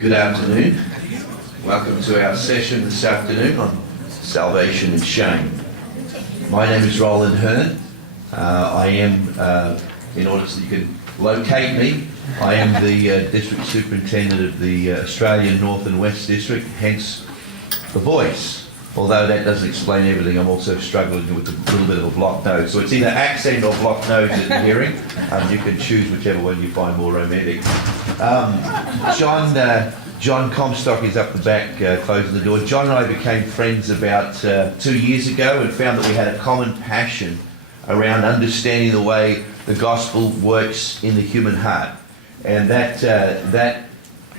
Good afternoon. Welcome to our session this afternoon on salvation and shame. My name is Roland Hearn. I am, in order so you can locate me, I am the District Superintendent of the Australian North and West District, hence the voice. Although that doesn't explain everything, I'm also struggling with a little bit of a blocked nose. So it's either accent or blocked nose that you're hearing. You can choose whichever one you find more romantic. John Comstock is up the back, closing the door. John and I became friends about 2 years ago and found that we had a common passion around understanding the way the gospel works in the human heart. And that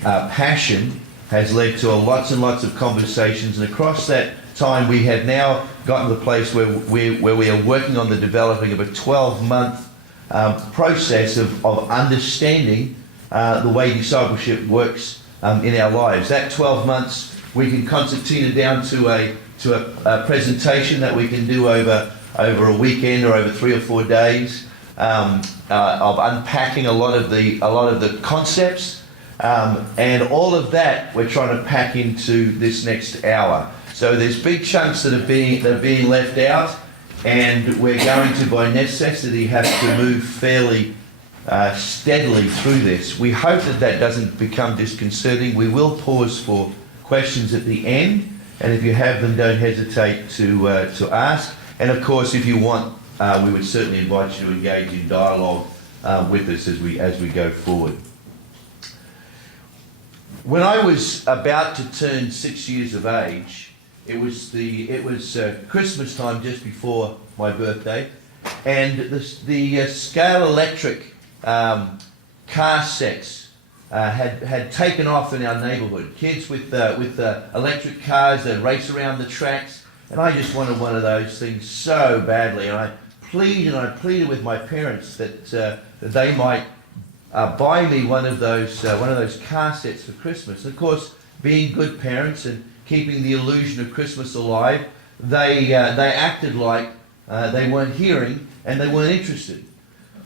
passion has led to lots and lots of conversations, and across that time we have now gotten to the place where we are working on the developing of a 12-month process of understanding the way discipleship works in our lives. That 12 months we can concertina down to a presentation that we can do over a weekend or over 3 or 4 days of unpacking a lot of the concepts. And all of that we're trying to pack into this next hour. So there's big chunks that are being left out, and we're going to, by necessity, have to move fairly steadily through this. We hope that doesn't become disconcerting. We will pause for questions at the end, and if you have them, don't hesitate to ask. And of course, if you want, we would certainly invite you to engage in dialogue with us as we go forward. When I was about to turn 6 years of age, it was Christmas time just before my birthday, and the Scale Electric car sets had taken off in our neighbourhood. Kids with electric cars that race around the tracks, and I just wanted one of those things so badly. And I pleaded with my parents that they might buy me one of those car sets for Christmas. Of course, being good parents and keeping the illusion of Christmas alive, they acted like they weren't hearing and they weren't interested.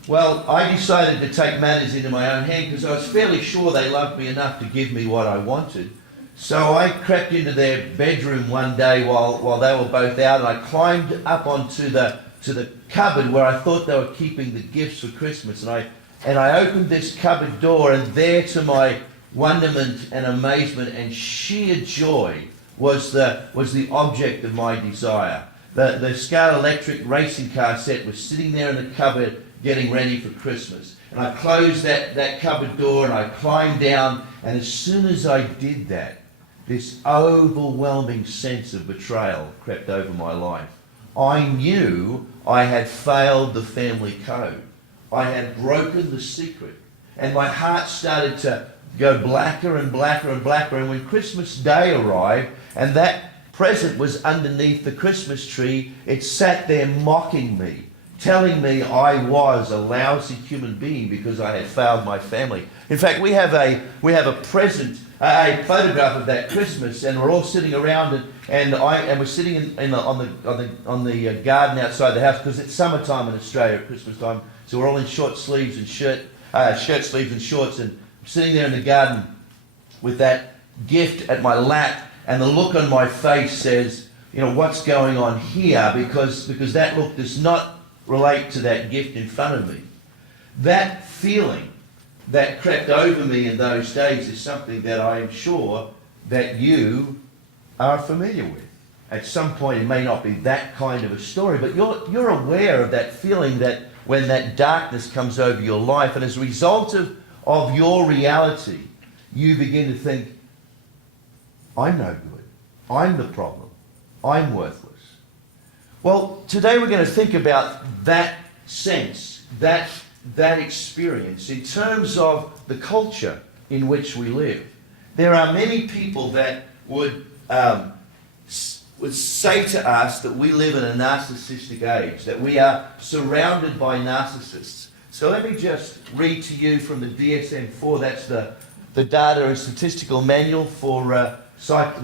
Well, I decided to take matters into my own hand because I was fairly sure they loved me enough to give me what I wanted. So I crept into their bedroom one day while they were both out, and I climbed up onto the cupboard where I thought they were keeping the gifts for Christmas, and I opened this cupboard door, and there, to my wonderment and amazement and sheer joy, was the object of my desire. The Scale Electric racing car set was sitting there in the cupboard getting ready for Christmas. And I closed that cupboard door and I climbed down, and as soon as I did that, this overwhelming sense of betrayal crept over my life. I knew I had failed the family code. I had broken the secret, and my heart started to go blacker and blacker and blacker. And when Christmas Day arrived and that present was underneath the Christmas tree, it sat there mocking me, telling me I was a lousy human being because I had failed my family. In fact, we have a photograph of that Christmas, and we're all sitting around, and we're sitting on the garden outside the house, because it's summertime in Australia at Christmas time. So we're all in short sleeves and shirt sleeves and shorts, and sitting there in the garden with that gift at my lap, and the look on my face says, what's going on here? Because that look does not relate to that gift in front of me. That feeling that crept over me in those days is something that I am sure that you are familiar with. At some point, it may not be that kind of a story, but you're aware of that feeling that when that darkness comes over your life, and as a result of your reality, you begin to think, I'm no good. I'm the problem. I'm worthless. Well, today we're going to think about that sense, that experience in terms of the culture in which we live. There are many people that would say to us that we live in a narcissistic age, that we are surrounded by narcissists. So let me just read to you from the DSM-4. That's the data and statistical manual for the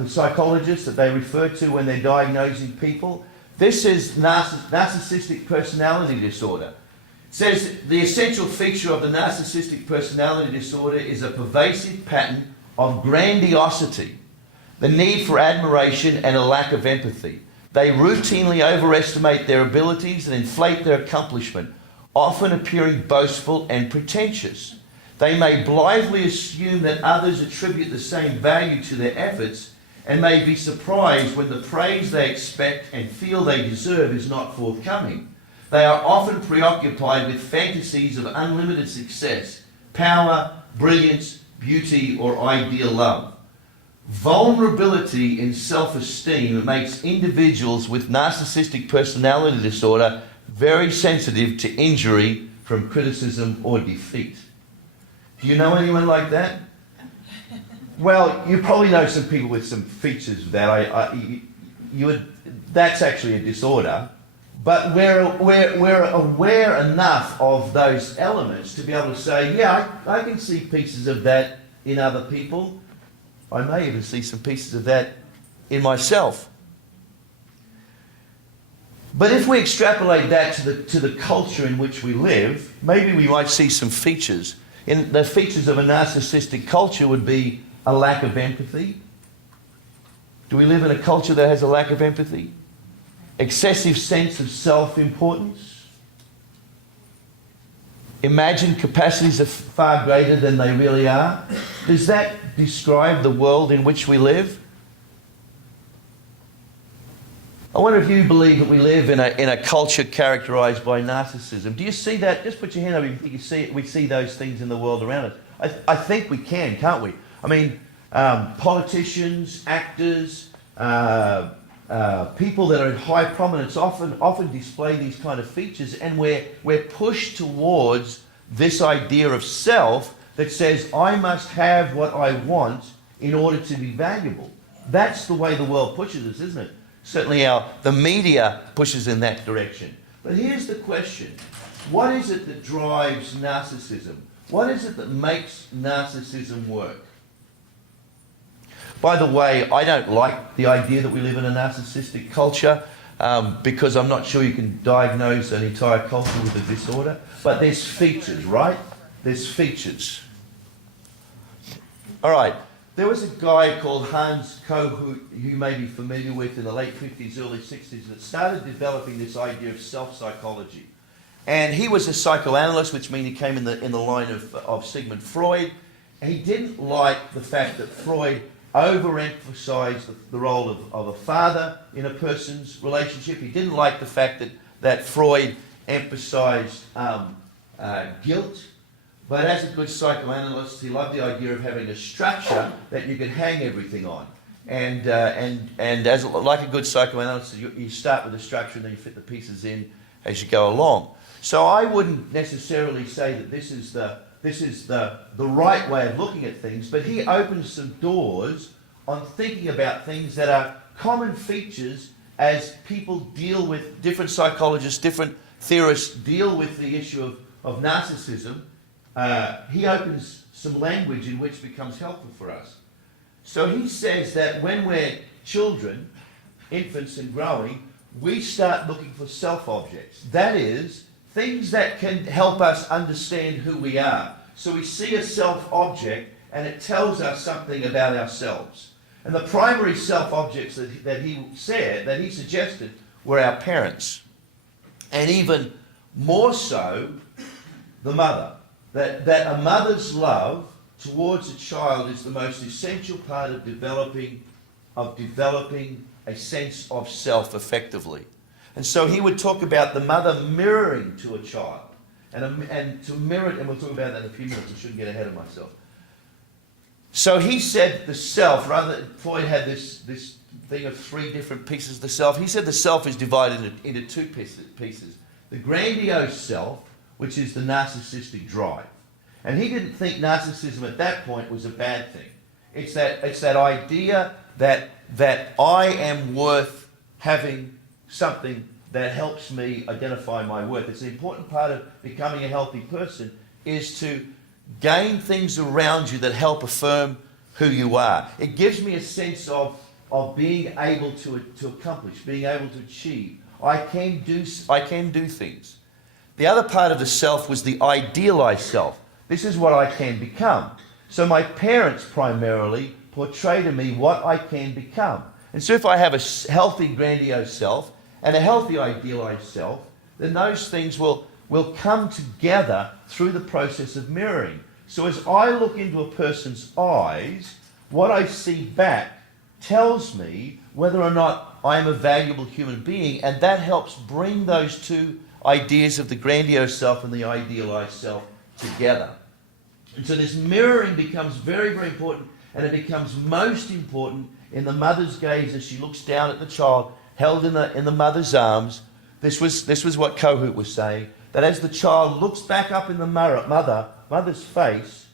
psychologists that they refer to when they're diagnosing people. This is narcissistic personality disorder. It says the essential feature of the narcissistic personality disorder is a pervasive pattern of grandiosity, the need for admiration, and a lack of empathy. They routinely overestimate their abilities and inflate their accomplishment, often appearing boastful and pretentious. They may blithely assume that others attribute the same value to their efforts and may be surprised when the praise they expect and feel they deserve is not forthcoming. They are often preoccupied with fantasies of unlimited success, power, brilliance, beauty, or ideal love. Vulnerability in self-esteem makes individuals with narcissistic personality disorder very sensitive to injury from criticism or defeat. Do you know anyone like that? Well, you probably know some people with some features of that. That's actually a disorder, but we're aware enough of those elements to be able to say, yeah, I can see pieces of that in other people. I may even see some pieces of that in myself. But if we extrapolate that to the culture in which we live, maybe we might see some features. And the features of a narcissistic culture would be a lack of empathy. Do we live in a culture that has a lack of empathy? Excessive sense of self-importance. Imagined capacities are far greater than they really are. Does that describe the world in which we live? I wonder if you believe that we live in a culture characterized by narcissism. Do you see that? Just put your hand up if you see it. We see those things in the world around us. I think we can, can't we? I mean, politicians, actors, people that are in high prominence often display these kind of features, and we're pushed towards this idea of self that says, I must have what I want in order to be valuable. That's the way the world pushes us, isn't it? Certainly the media pushes in that direction. But here's the question. What is it that drives narcissism? What is it that makes narcissism work? By the way, I don't like the idea that we live in a narcissistic culture because I'm not sure you can diagnose an entire culture with a disorder. But there's features, right? There's features. All right. There was a guy called Hans Koh, who you may be familiar with, in the late 50s, early 60s, that started developing this idea of self-psychology. And he was a psychoanalyst, which means he came in the line of Sigmund Freud. And he didn't like the fact that Freud overemphasized the role of a father in a person's relationship. He didn't like the fact that Freud emphasized guilt. But as a good psychoanalyst, he loved the idea of having a structure that you could hang everything on. And as like a good psychoanalyst, you start with a structure and then you fit the pieces in as you go along. So I wouldn't necessarily say that this is the right way of looking at things, but he opens some doors on thinking about things that are common features as people deal with, different psychologists, different theorists deal with the issue of narcissism. He opens some language in which becomes helpful for us. So he says that when we're children, infants and growing, we start looking for self-objects. That is, things that can help us understand who we are. So we see a self-object and it tells us something about ourselves. And the primary self-objects that he suggested were our parents. And even more so, the mother. That a mother's love towards a child is the most essential part of developing a sense of self effectively. And so he would talk about the mother mirroring to a child. And to mirror it, and we'll talk about that in a few minutes, I shouldn't get ahead of myself. So he said the self, Freud had this thing of three different pieces of the self. He said the self is divided into two pieces. The grandiose self, which is the narcissistic drive. And he didn't think narcissism at that point was a bad thing. It's that idea that I am worth having something that helps me identify my worth. It's an important part of becoming a healthy person is to gain things around you that help affirm who you are. It gives me a sense of being able to accomplish, being able to achieve. I can do things. The other part of the self was the idealized self. This is what I can become. So my parents primarily portray to me what I can become. And so if I have a healthy grandiose self and a healthy idealized self, then those things will come together through the process of mirroring. So as I look into a person's eyes, what I see back tells me whether or not I am a valuable human being, and that helps bring those two ideas of the grandiose self and the idealized self together. And so this mirroring becomes very, very important, and it becomes most important in the mother's gaze as she looks down at the child held in the mother's arms. This was what Kohut was saying, that as the child looks back up in the mother's face,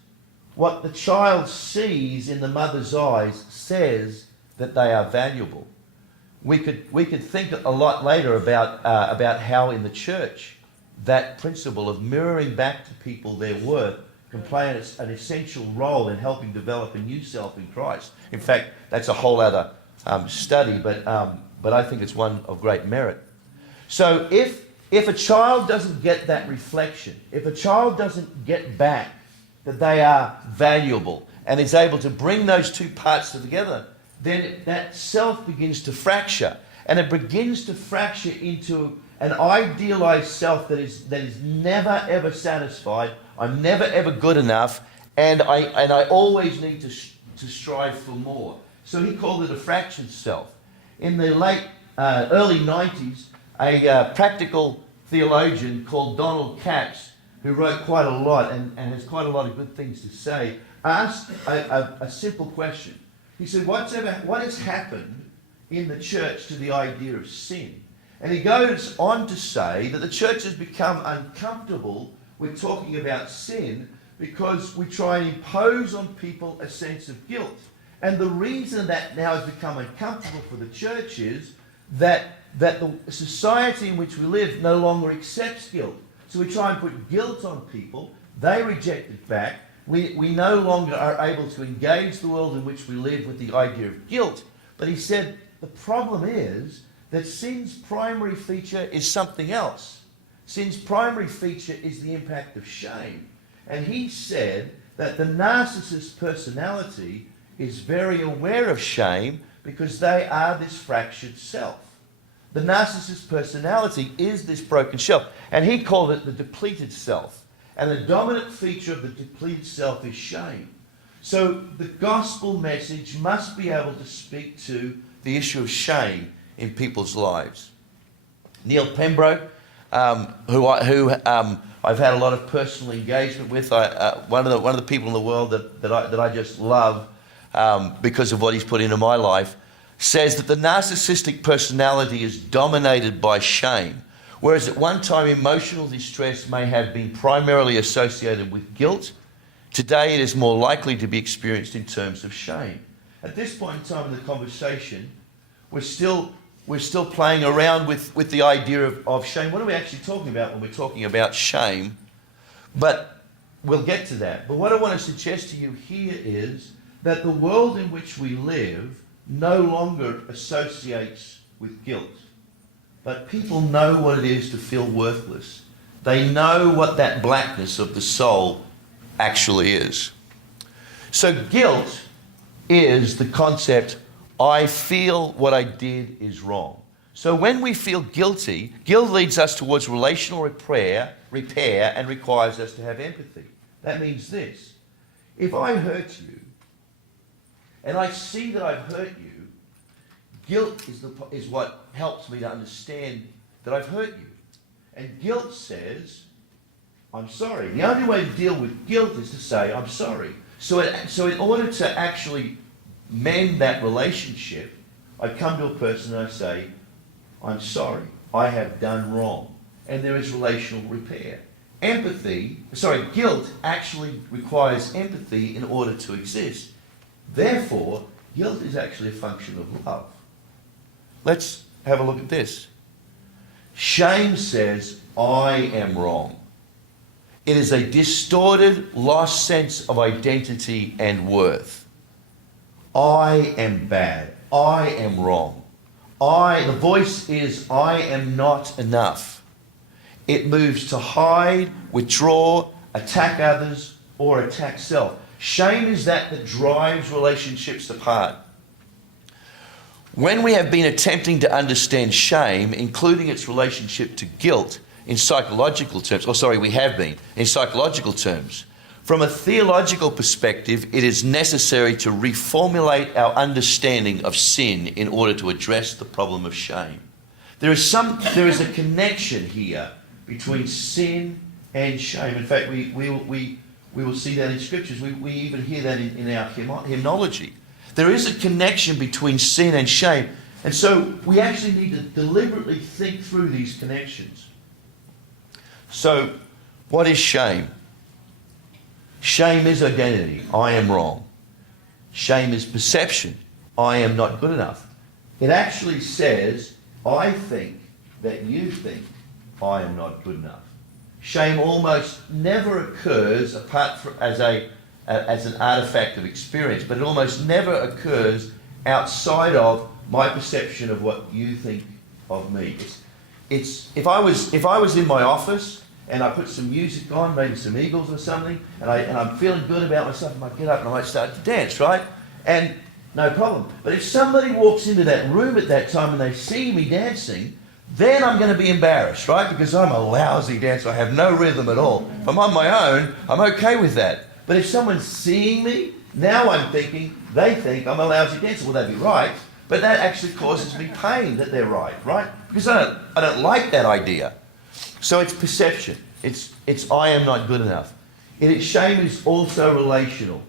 what the child sees in the mother's eyes says that they are valuable. We could think a lot later about how in the church that principle of mirroring back to people their worth can play an essential role in helping develop a new self in Christ. In fact, that's a whole other study, but I think it's one of great merit. So if a child doesn't get that reflection, if a child doesn't get back that they are valuable and is able to bring those two parts together, then that self begins to fracture, and it begins to fracture into an idealized self that is never ever satisfied. I'm never ever good enough, and I always need to strive for more. So he called it a fractured self. In the early 90s, a practical theologian called Donald Capps, who wrote quite a lot and has quite a lot of good things to say, asked a simple question. He said, what has happened in the church to the idea of sin? And he goes on to say that the church has become uncomfortable with talking about sin because we try and impose on people a sense of guilt. And the reason that now has become uncomfortable for the church is that the society in which we live no longer accepts guilt. So we try and put guilt on people, they reject it back. We no longer are able to engage the world in which we live with the idea of guilt. But he said the problem is that sin's primary feature is something else. Sin's primary feature is the impact of shame. And he said that the narcissist personality is very aware of shame because they are this fractured self. The narcissist personality is this broken self. And he called it the depleted self. And the dominant feature of the depleted self is shame. So the gospel message must be able to speak to the issue of shame in people's lives. Neil Pembroke, who I've had a lot of personal engagement with, one of the people in the world that I just love because of what he's put into my life, says that the narcissistic personality is dominated by shame. Whereas at one time emotional distress may have been primarily associated with guilt, today it is more likely to be experienced in terms of shame. At this point in time in the conversation, we're still playing around with the idea of shame. What are we actually talking about when we're talking about shame? But we'll get to that. But what I want to suggest to you here is that the world in which we live no longer associates with guilt. But people know what it is to feel worthless. They know what that blackness of the soul actually is. So guilt is the concept, I feel what I did is wrong. So when we feel guilty, guilt leads us towards relational repair and requires us to have empathy. That means this. If I hurt you, and I see that I've hurt you, guilt is what helps me to understand that I've hurt you. And guilt says, I'm sorry. The only way to deal with guilt is to say, I'm sorry. So in order to actually mend that relationship, I come to a person and I say, I'm sorry, I have done wrong. And there is relational repair. Guilt actually requires empathy in order to exist. Therefore, guilt is actually a function of love. Let's have a look at this. Shame says, I am wrong. It is a distorted, lost sense of identity and worth. I am bad. I am wrong. The voice is, I am not enough. It moves to hide, withdraw, attack others, or attack self. Shame is that drives relationships apart. When we have been attempting to understand shame, including its relationship to guilt, in psychological terms, we have been, in psychological terms, from a theological perspective, it is necessary to reformulate our understanding of sin in order to address the problem of shame. There is a connection here between sin and shame. In fact, we will see that in scriptures. We even hear that in our hymnology. There is a connection between sin and shame. And so we actually need to deliberately think through these connections. So, what is shame? Shame is identity. I am wrong. Shame is perception. I am not good enough. It actually says, I think that you think I am not good enough. Shame almost never occurs apart from as an artifact of experience, but it almost never occurs outside of my perception of what you think of me. It's if I was in my office and I put some music on, maybe some Eagles or something, and I'm feeling good about myself, I might get up and I might start to dance, right? And no problem. But if somebody walks into that room at that time and they see me dancing, then I'm going to be embarrassed, right? Because I'm a lousy dancer. I have no rhythm at all. If I'm on my own, I'm okay with that. But if someone's seeing me, now I'm thinking, they think I'm a lousy dancer. Well, they'd be right. But that actually causes me pain that they're right? Because I don't like that idea. So it's perception. It's I am not good enough. Shame is also relational.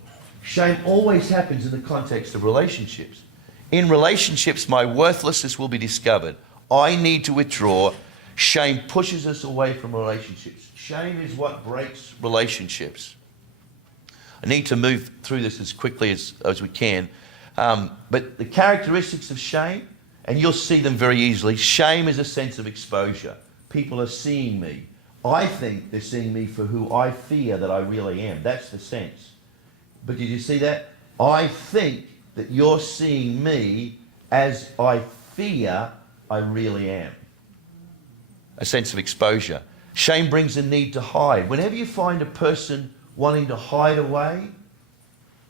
Shame always happens in the context of relationships. In relationships, my worthlessness will be discovered. I need to withdraw. Shame pushes us away from relationships. Shame is what breaks relationships. I need to move through this as quickly as we can. But the characteristics of shame, and you'll see them very easily. Shame is a sense of exposure. People are seeing me. I think they're seeing me for who I fear that I really am. That's the sense. But did you see that? I think that you're seeing me as I fear I really am. A sense of exposure. Shame brings a need to hide. Whenever you find a person wanting to hide away,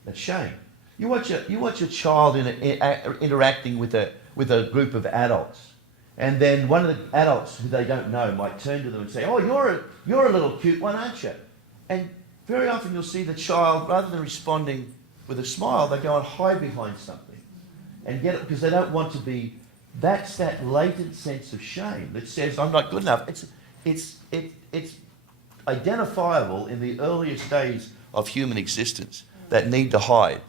that's shame. You watch a child interacting with a group of adults, and then one of the adults who they don't know might turn to them and say, "Oh, you're a little cute one, aren't you?" And very often you'll see the child, rather than responding with a smile, they go and hide behind something and get it because they don't want to be. That's that latent sense of shame that says I'm not good enough. It's identifiable in the earliest days of human existence. That need to hide.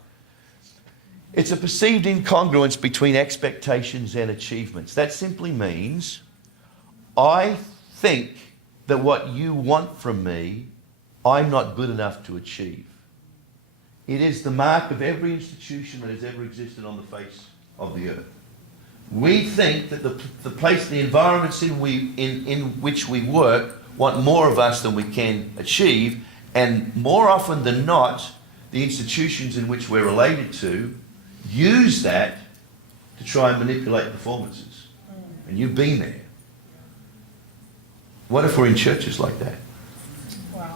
It's a perceived incongruence between expectations and achievements. That simply means I think that what you want from me, I'm not good enough to achieve. It is the mark of every institution that has ever existed on the face of the earth. We think that the place, the environments in which we work want more of us than we can achieve, and more often than not, the institutions in which we're related to use that to try and manipulate performances. And you've been there. What if we're in churches like that? Wow.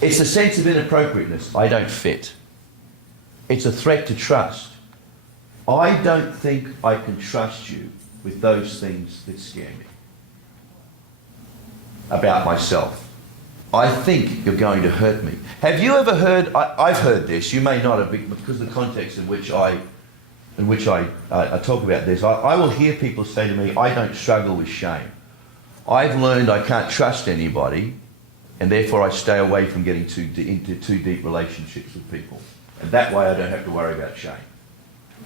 It's a sense of inappropriateness. I don't fit. It's a threat to trust. I don't think I can trust you with those things that scare me about myself. I think you're going to hurt me. Have you ever heard, I've heard this, you may not have, because of the context in which I talk about this, I will hear people say to me, I don't struggle with shame. I've learned I can't trust anybody, and therefore I stay away from getting into too deep relationships with people. And that way I don't have to worry about shame.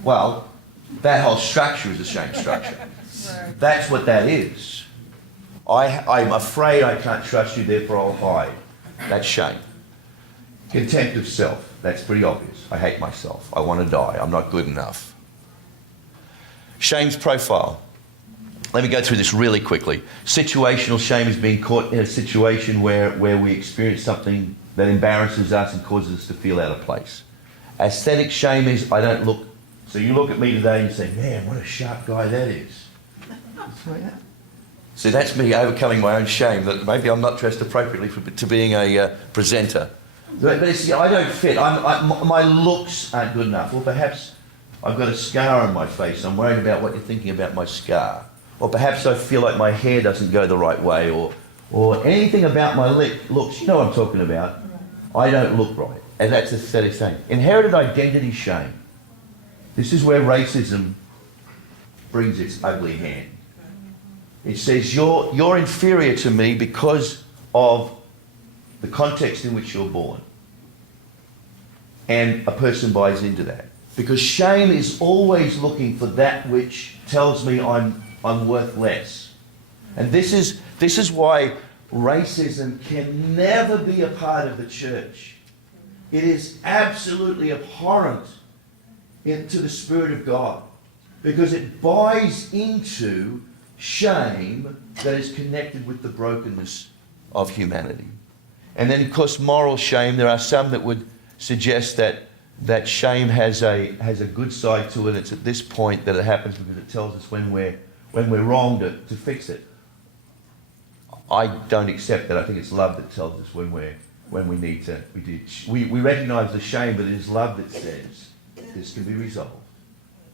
Well, that whole structure is a shame structure. Right. That's what that is. I'm afraid I can't trust you, therefore I'll hide. That's shame. Contempt of self. That's pretty obvious. I hate myself. I want to die. I'm not good enough. Shame's profile. Let me go through this really quickly. Situational shame is being caught in a situation where we experience something that embarrasses us and causes us to feel out of place. Aesthetic shame is I don't look. So you look at me today and you say, man, what a sharp guy that is. It's like that. See, that's me overcoming my own shame that maybe I'm not dressed appropriately to being a presenter. But it's, I don't fit. My looks aren't good enough. Or perhaps I've got a scar on my face. I'm worried about what you're thinking about my scar. Or perhaps I feel like my hair doesn't go the right way. Or anything about my looks. You know what I'm talking about. I don't look right. And that's a set of saying. Inherited identity shame. This is where racism brings its ugly hand. It says you're inferior to me because of the context in which you're born. And a person buys into that. Because shame is always looking for that which tells me I'm worth less. And this is why racism can never be a part of the church. It is absolutely abhorrent to the Spirit of God. Because it buys into shame that is connected with the brokenness of humanity. And then, of course, moral shame. There are some that would suggest that shame has a good side to it. It's at this point that it happens because it tells us when we're wrong to fix it. I don't accept that. I think it's love that tells us when we need to. We recognise the shame, but it is love that says this can be resolved.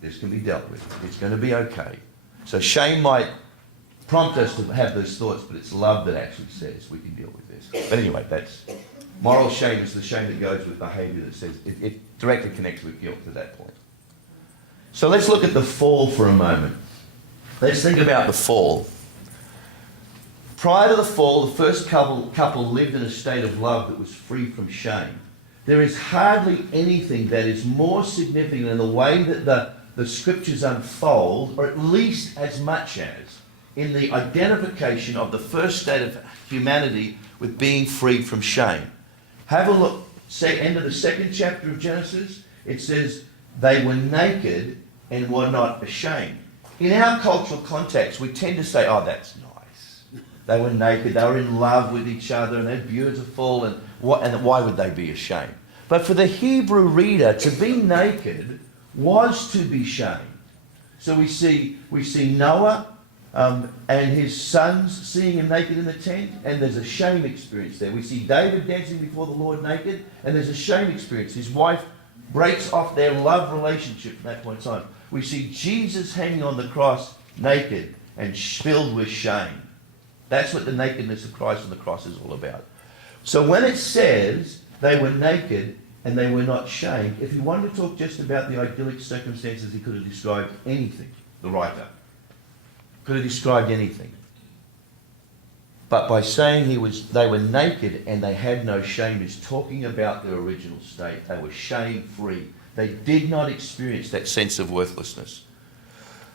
This can be dealt with. It's going to be okay. So shame might prompt us to have those thoughts, but it's love that actually says we can deal with this. But anyway, that's moral shame is the shame that goes with behaviour that says it directly connects with guilt to that point. So let's look at the fall for a moment. Let's think about the fall. Prior to the fall, the first couple lived in a state of love that was free from shame. There is hardly anything that is more significant in the way that the scriptures unfold, or at least as much as in the identification of the first state of humanity with being freed from shame. Have a look, end of the second chapter of Genesis. It says, they were naked and were not ashamed. In our cultural context, we tend to say, oh, that's nice. They were naked, they were in love with each other, and they're beautiful, and why would they be ashamed? But for the Hebrew reader, to be naked was to be shamed. So we see Noah and his sons seeing him naked in the tent, and there's a shame experience there. We see David dancing before the Lord naked, and there's a shame experience. His wife breaks off their love relationship at that point in time. We see Jesus hanging on the cross naked and filled with shame. That's what the nakedness of Christ on the cross is all about. So when it says they were naked and they were not shamed, if he wanted to talk just about the idyllic circumstances, he could have described anything, the writer. Could have described anything. But by saying they were naked and they had no shame, is talking about their original state. They were shame-free. They did not experience that sense of worthlessness.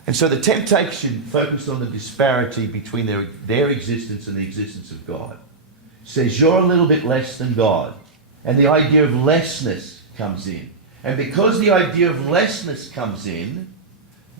And so the temptation focused on the disparity between their existence and the existence of God. It says you're a little bit less than God. And the idea of lessness comes in. And because the idea of lessness comes in,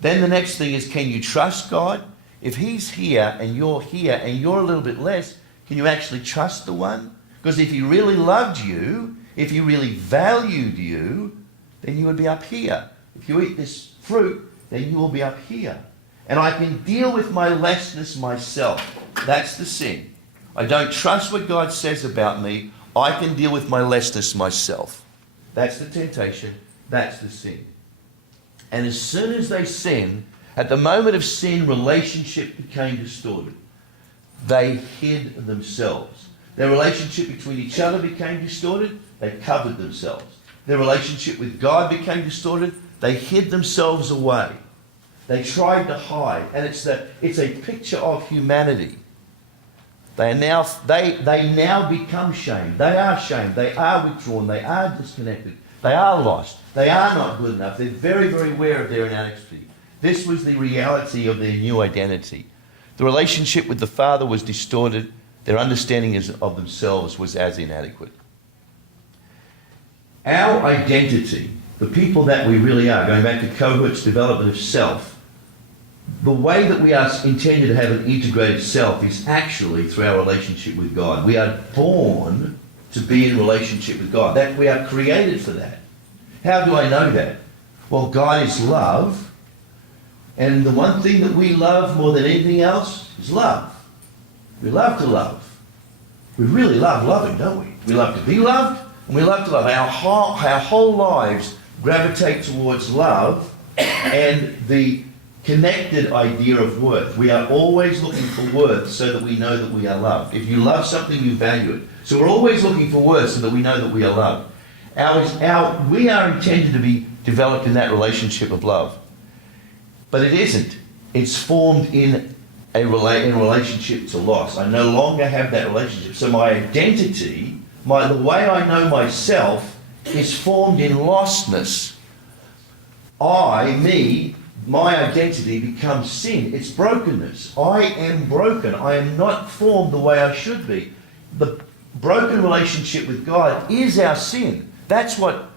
then the next thing is, can you trust God? If he's here and you're a little bit less, can you actually trust the one? Because if he really loved you, if he really valued you, then you would be up here. If you eat this fruit, then you will be up here. And I can deal with my lessness myself. That's the sin. I don't trust what God says about me. I can deal with my lessness myself. That's the temptation. That's the sin. And as soon as they sin, at the moment of sin, relationship became distorted. They hid themselves. Their relationship between each other became distorted. They covered themselves. Their relationship with God became distorted. They hid themselves away. They tried to hide. And it's a picture of humanity. They now become shamed. They are shamed. They are withdrawn. They are disconnected. They are lost. They are not good enough. They're very, very aware of their inadequacy. This was the reality of their new identity. The relationship with the Father was distorted. Their understanding of themselves was as inadequate. Our identity, the people that we really are, going back to Cohort's development of self, the way that we are intended to have an integrated self is actually through our relationship with God. We are born to be in relationship with God. That we are created for that. How do I know that? Well, God is love. And the one thing that we love more than anything else is love. We love to love. We really love loving, don't we? We love to be loved, and we love to love. Our whole lives gravitate towards love and the connected idea of worth. We are always looking for worth so that we know that we are loved. If you love something, you value it. So we're always looking for worth so that we know that we are loved. We are intended to be developed in that relationship of love. But it isn't. It's formed in relationship to loss. I no longer have that relationship. So my identity, the way I know myself, is formed in lostness. My identity becomes sin. It's brokenness. I am broken. I am not formed the way I should be. The broken relationship with God is our sin. That's what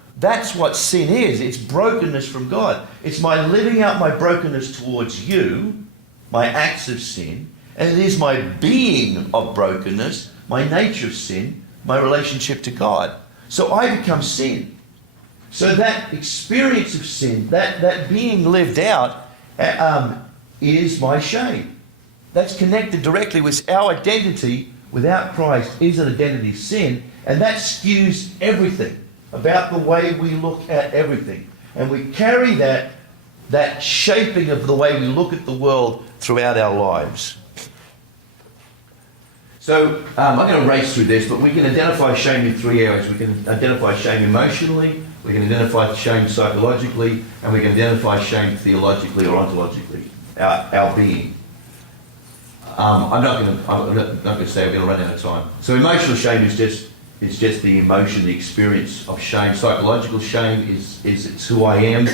sin is. It's brokenness from God. It's my living out my brokenness towards you, my acts of sin, and it is my being of brokenness, my nature of sin, my relationship to God. So I become sin. So that experience of sin, that being lived out, is my shame. That's connected directly with our identity without Christ is an identity of sin, and that skews everything about the way we look at everything. And we carry that shaping of the way we look at the world throughout our lives. So I'm going to race through this, but we can identify shame in three areas. We can identify shame emotionally, we can identify shame psychologically, and we can identify shame theologically or ontologically, our being. I'm not going to say we're going to run out of time. So emotional shame is just the emotion, the experience of shame. Psychological shame is it's who I am.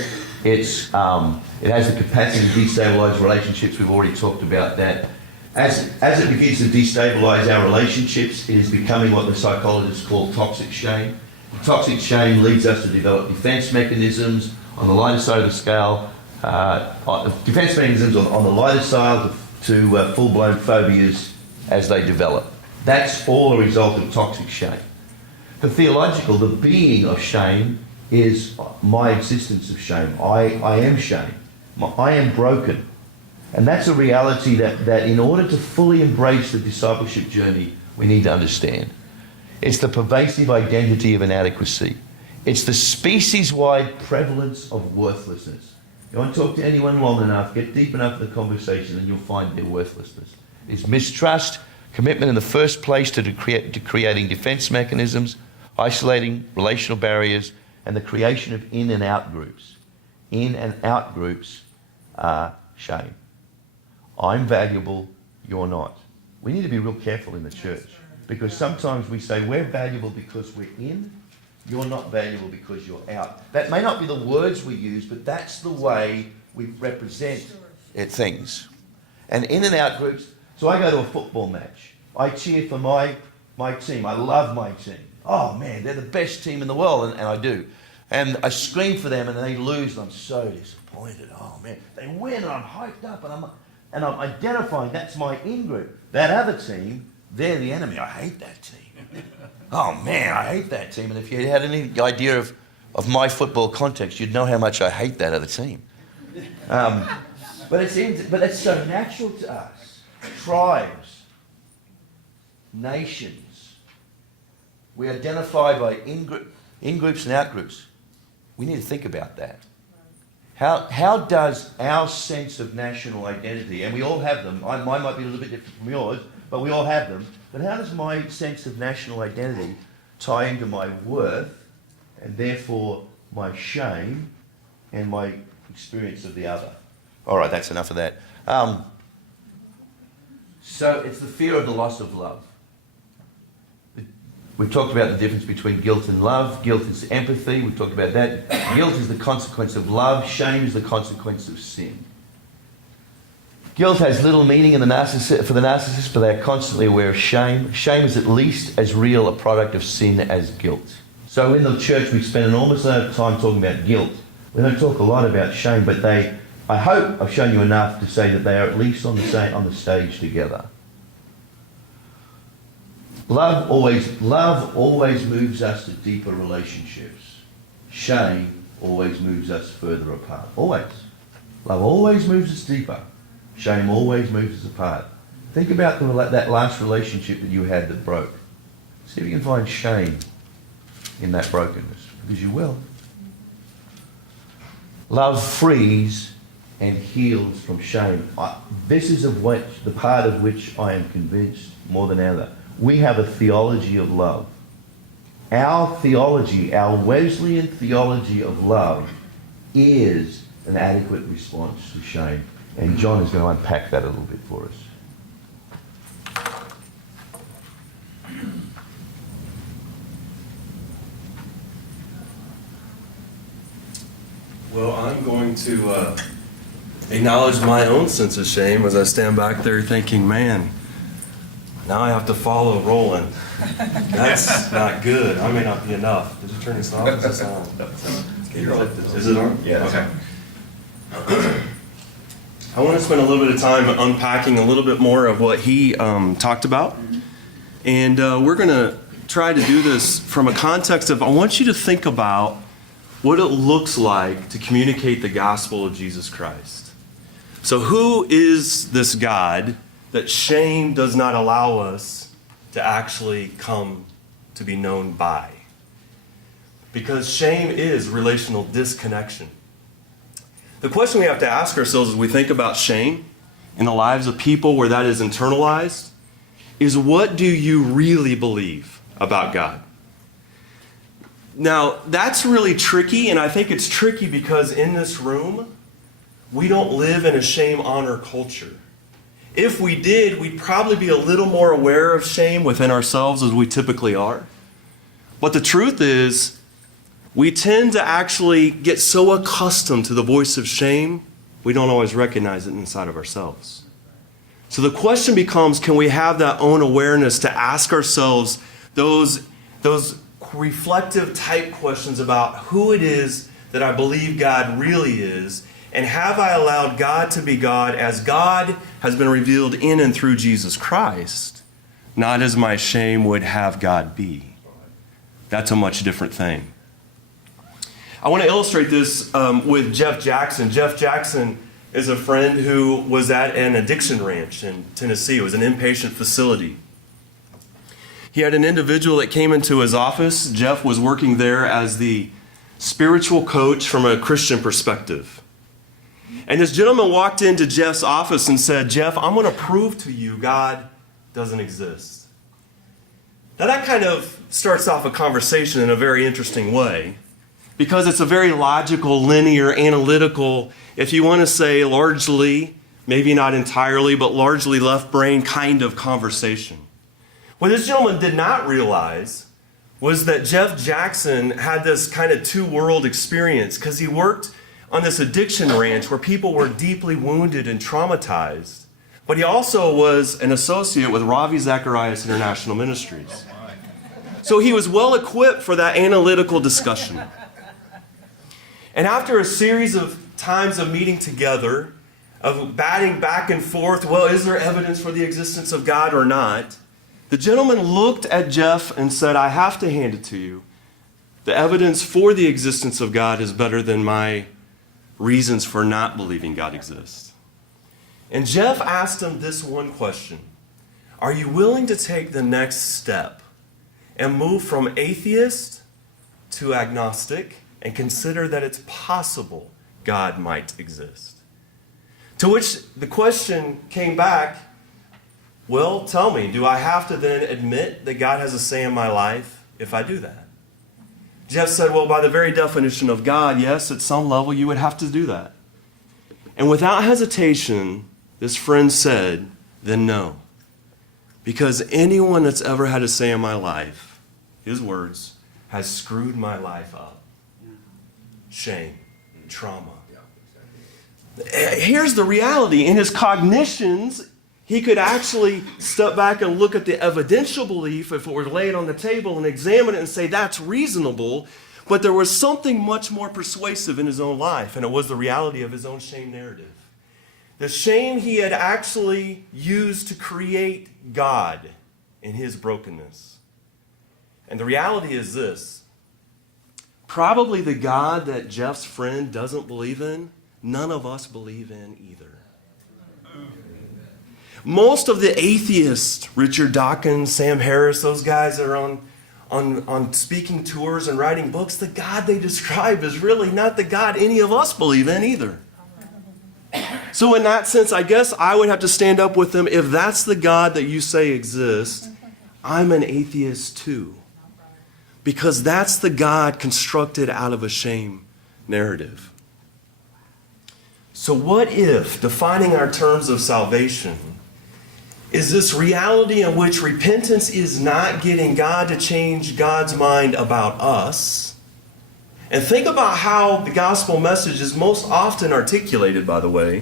It has the capacity to destabilize relationships. We've already talked about that. As it begins to destabilize our relationships, it is becoming what the psychologists call toxic shame. Toxic shame leads us to develop defense mechanisms on the lighter side of the scale. Defense mechanisms on the lighter side to full-blown phobias as they develop. That's all a result of toxic shame. The theological, the being of shame, is my existence of shame. I am shame. I am broken. And that's a reality that in order to fully embrace the discipleship journey, we need to understand. It's the pervasive identity of inadequacy. It's the species-wide prevalence of worthlessness. You want to talk to anyone long enough, get deep enough in the conversation, and you'll find their worthlessness. It's mistrust, commitment in the first place to creating defense mechanisms, isolating relational barriers, and the creation of in and out groups. In and out groups are shame. I'm valuable, you're not. We need to be real careful in the church, because sometimes we say we're valuable because we're in, you're not valuable because you're out. That may not be the words we use, but that's the way we represent things. And in and out groups, so I go to a football match. I cheer for my team. I love my team. Oh man, they're the best team in the world, and I do. And I scream for them and they lose and I'm so disappointed. Oh man, they win and I'm hyped up and I'm identifying that's my in-group. That other team, they're the enemy. I hate that team. Oh man, I hate that team. And if you had any idea of my football context, you'd know how much I hate that other team. But it's so natural to us. Tribes, nations, we identify by in-groups and out-groups. We need to think about that. How does our sense of national identity, and we all have them, mine might be a little bit different from yours, but we all have them, but how does my sense of national identity tie into my worth and therefore my shame and my experience of the other? All right, that's enough of that. So it's the fear of the loss of love. We've talked about the difference between guilt and love. Guilt is empathy. We've talked about that. Guilt is the consequence of love. Shame is the consequence of sin. Guilt has little meaning for the narcissist, but they are constantly aware of shame. Shame is at least as real a product of sin as guilt. So in the church, we spend an enormous amount of time talking about guilt. We don't talk a lot about shame, but I hope I've shown you enough to say that they are at least on the stage together. Love always moves us to deeper relationships. Shame always moves us further apart. Always. Love always moves us deeper. Shame always moves us apart. Think about that last relationship that you had that broke. See if you can find shame in that brokenness, because you will. Love frees and heals from shame. This is the part of which I am convinced more than ever. We have a theology of love. Our theology, our Wesleyan theology of love, is an adequate response to shame. And John is going to unpack that a little bit for us. Well, I'm going to acknowledge my own sense of shame as I stand back there thinking, man, now I have to follow Roland. That's not good. I may not be enough. Did you turn this off? Is this on? Is it on? Yeah. Okay. I want to spend a little bit of time unpacking a little bit more of what he talked about. And we're going to try to do this from a context of, I want you to think about what it looks like to communicate the gospel of Jesus Christ. So who is this God that shame does not allow us to actually come to be known by? Because shame is relational disconnection. The question we have to ask ourselves as we think about shame in the lives of people where that is internalized is, what do you really believe about God? Now, that's really tricky, and I think it's tricky because in this room, we don't live in a shame-honor culture. If we did, we'd probably be a little more aware of shame within ourselves as we typically are. But the truth is, we tend to actually get so accustomed to the voice of shame, we don't always recognize it inside of ourselves. So the question becomes, can we have that own awareness to ask ourselves those reflective type questions about who it is that I believe God really is, and have I allowed God to be God as God has been revealed in and through Jesus Christ, not as my shame would have God be. That's a much different thing. I want to illustrate this with Jeff Jackson. Jeff Jackson is a friend who was at an addiction ranch in Tennessee. It was an inpatient facility. He had an individual that came into his office. Jeff was working there as the spiritual coach from a Christian perspective. And this gentleman walked into Jeff's office and said, "Jeff, I'm going to prove to you God doesn't exist." Now that kind of starts off a conversation in a very interesting way, because it's a very logical, linear, analytical, if you want to say largely, maybe not entirely, but largely left brain kind of conversation. What this gentleman did not realize was that Jeff Jackson had this kind of two-world experience, because he worked on this addiction ranch where people were deeply wounded and traumatized. But he also was an associate with Ravi Zacharias International Ministries. So he was well equipped for that analytical discussion. And after a series of times of meeting together, of batting back and forth, well, is there evidence for the existence of God or not? The gentleman looked at Jeff and said, "I have to hand it to you. The evidence for the existence of God is better than my reasons for not believing God exists." And Jeff asked him this one question: are you willing to take the next step and move from atheist to agnostic and consider that it's possible God might exist? To which the question came back, well, tell me, do I have to then admit that God has a say in my life if I do that? Jeff said, well, by the very definition of God, yes, at some level you would have to do that. And without hesitation, this friend said, then no. Because anyone that's ever had a say in my life, his words, has screwed my life up. Shame, trauma. Here's the reality. In his cognitions, he could actually step back and look at the evidential belief if it were laid on the table and examine it and say that's reasonable, but there was something much more persuasive in his own life, and it was the reality of his own shame narrative. The shame he had actually used to create God in his brokenness. And the reality is this: probably the God that Jeff's friend doesn't believe in, none of us believe in either. Most of the atheists, Richard Dawkins, Sam Harris, those guys that are on speaking tours and writing books, the God they describe is really not the God any of us believe in either. So in that sense, I guess I would have to stand up with them. If that's the God that you say exists, I'm an atheist too. Because that's the God constructed out of a shame narrative. So what if defining our terms of salvation is this reality in which repentance is not getting God to change God's mind about us? And think about how the gospel message is most often articulated, by the way.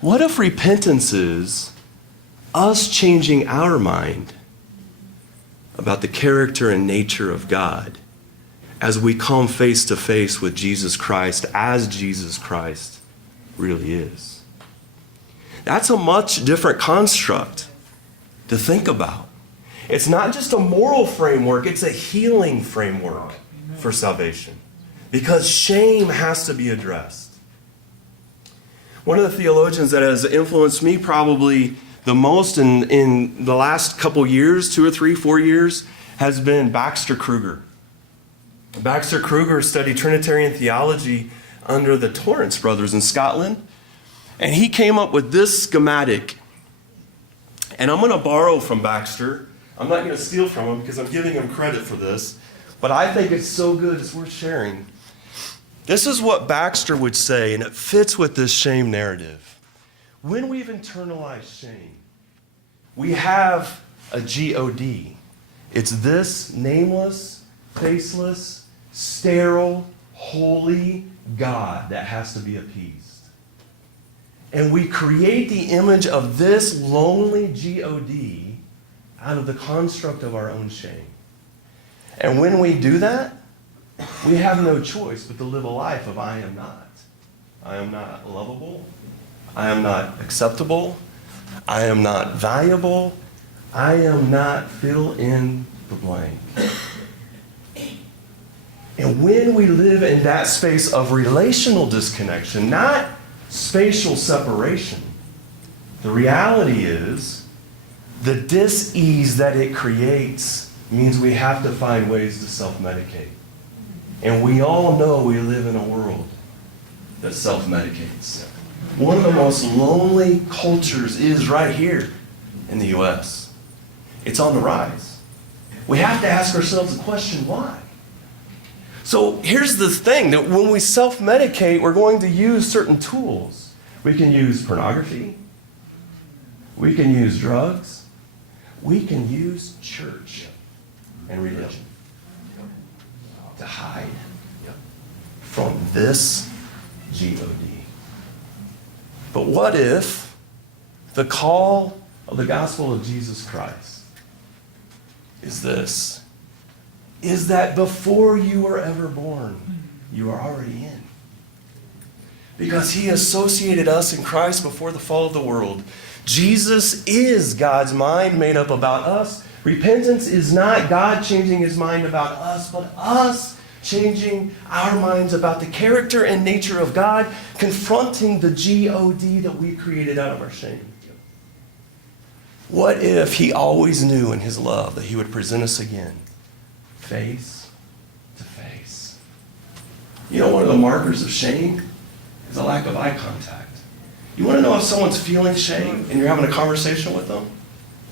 What if repentance is us changing our mind about the character and nature of God as we come face to face with Jesus Christ as Jesus Christ really is? That's a much different construct to think about. It's not just a moral framework, it's a healing framework for salvation. Because shame has to be addressed. One of the theologians that has influenced me probably the most in the last couple years, 2 or 3, 4 years, has been Baxter Kruger. Baxter Kruger studied Trinitarian theology under the Torrance brothers in Scotland. And he came up with this schematic. And I'm going to borrow from Baxter. I'm not going to steal from him because I'm giving him credit for this. But I think it's so good, it's worth sharing. This is what Baxter would say, and it fits with this shame narrative. When we've internalized shame, we have a G-O-D. It's this nameless, faceless, sterile, holy God that has to be appeased. And we create the image of this lonely G-O-D out of the construct of our own shame. And when we do that, we have no choice but to live a life of I am not. I am not lovable. I am not acceptable. I am not valuable. I am not fill in the blank. And when we live in that space of relational disconnection, not spatial separation, the reality is the dis-ease that it creates means we have to find ways to self-medicate. And we all know we live in a world that self-medicates. One of the most lonely cultures is right here in the U.S. It's on the rise. We have to ask ourselves the question, why? So here's the thing, that when we self-medicate, we're going to use certain tools. We can use pornography. We can use drugs. We can use church and religion to hide from this G-O-D. But what if the call of the gospel of Jesus Christ is this? Is that before you were ever born, you are already in. Because he associated us in Christ before the fall of the world. Jesus is God's mind made up about us. Repentance is not God changing his mind about us, but us changing our minds about the character and nature of God, confronting the G-O-D that we created out of our shame. What if he always knew in his love that he would present us again, face to face? You know, one of the markers of shame is a lack of eye contact. You want to know if someone's feeling shame and you're having a conversation with them?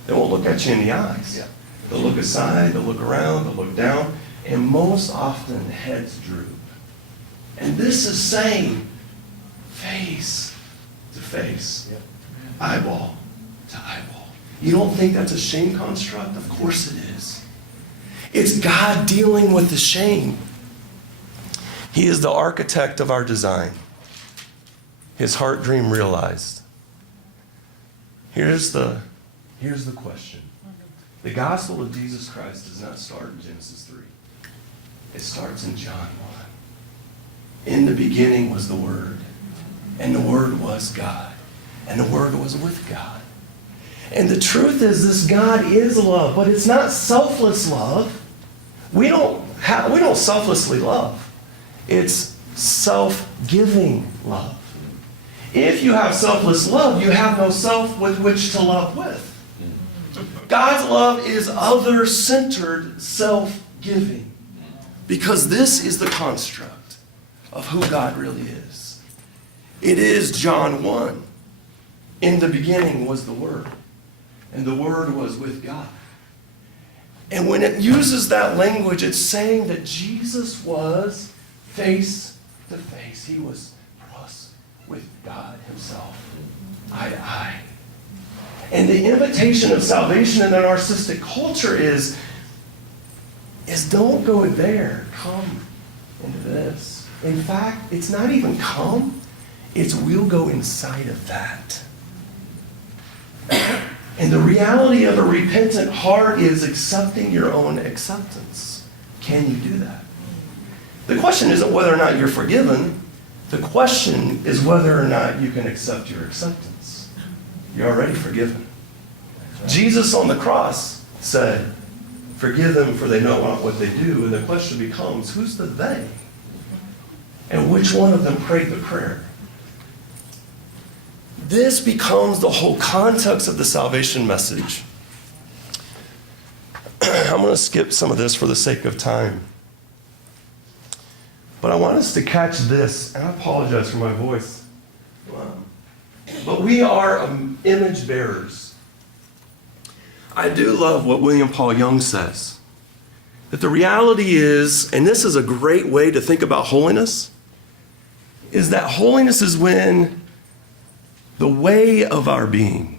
They won't look at you in the eyes. They'll look aside, they'll look around, they'll look down, and most often heads droop. And this is saying face to face, eyeball to eyeball. You don't think that's a shame construct? Of course it is. It's God dealing with the shame. He is the architect of our design. His heart dream realized. Here's the question. The gospel of Jesus Christ does not start in Genesis 3. It starts in John 1. In the beginning was the Word, and the Word was God, and the Word was with God. And the truth is, this God is love, but it's not selfless love. We don't selflessly love. It's self-giving love. If you have selfless love, you have no self with which to love with. God's love is other-centered, self-giving. Because this is the construct of who God really is. It is John 1. In the beginning was the Word, and the Word was with God. And when it uses that language, it's saying that Jesus was face to face. He was cross with God himself, eye to eye. And the invitation of salvation in the narcissistic culture is don't go there, come into this. In fact, it's not even come, it's we'll go inside of that. And the reality of a repentant heart is accepting your own acceptance. Can you do that? The question isn't whether or not you're forgiven. The question is whether or not you can accept your acceptance. You're already forgiven. Jesus on the cross said, forgive them for they know not what they do. And the question becomes, who's the they? And which one of them prayed the prayer? This becomes the whole context of the salvation message. I'm going to skip some of this for the sake of time. But I want us to catch this, and I apologize for my voice. But we are image bearers. I do love what William Paul Young says, that the reality is, and this is a great way to think about holiness, is that holiness is when the way of our being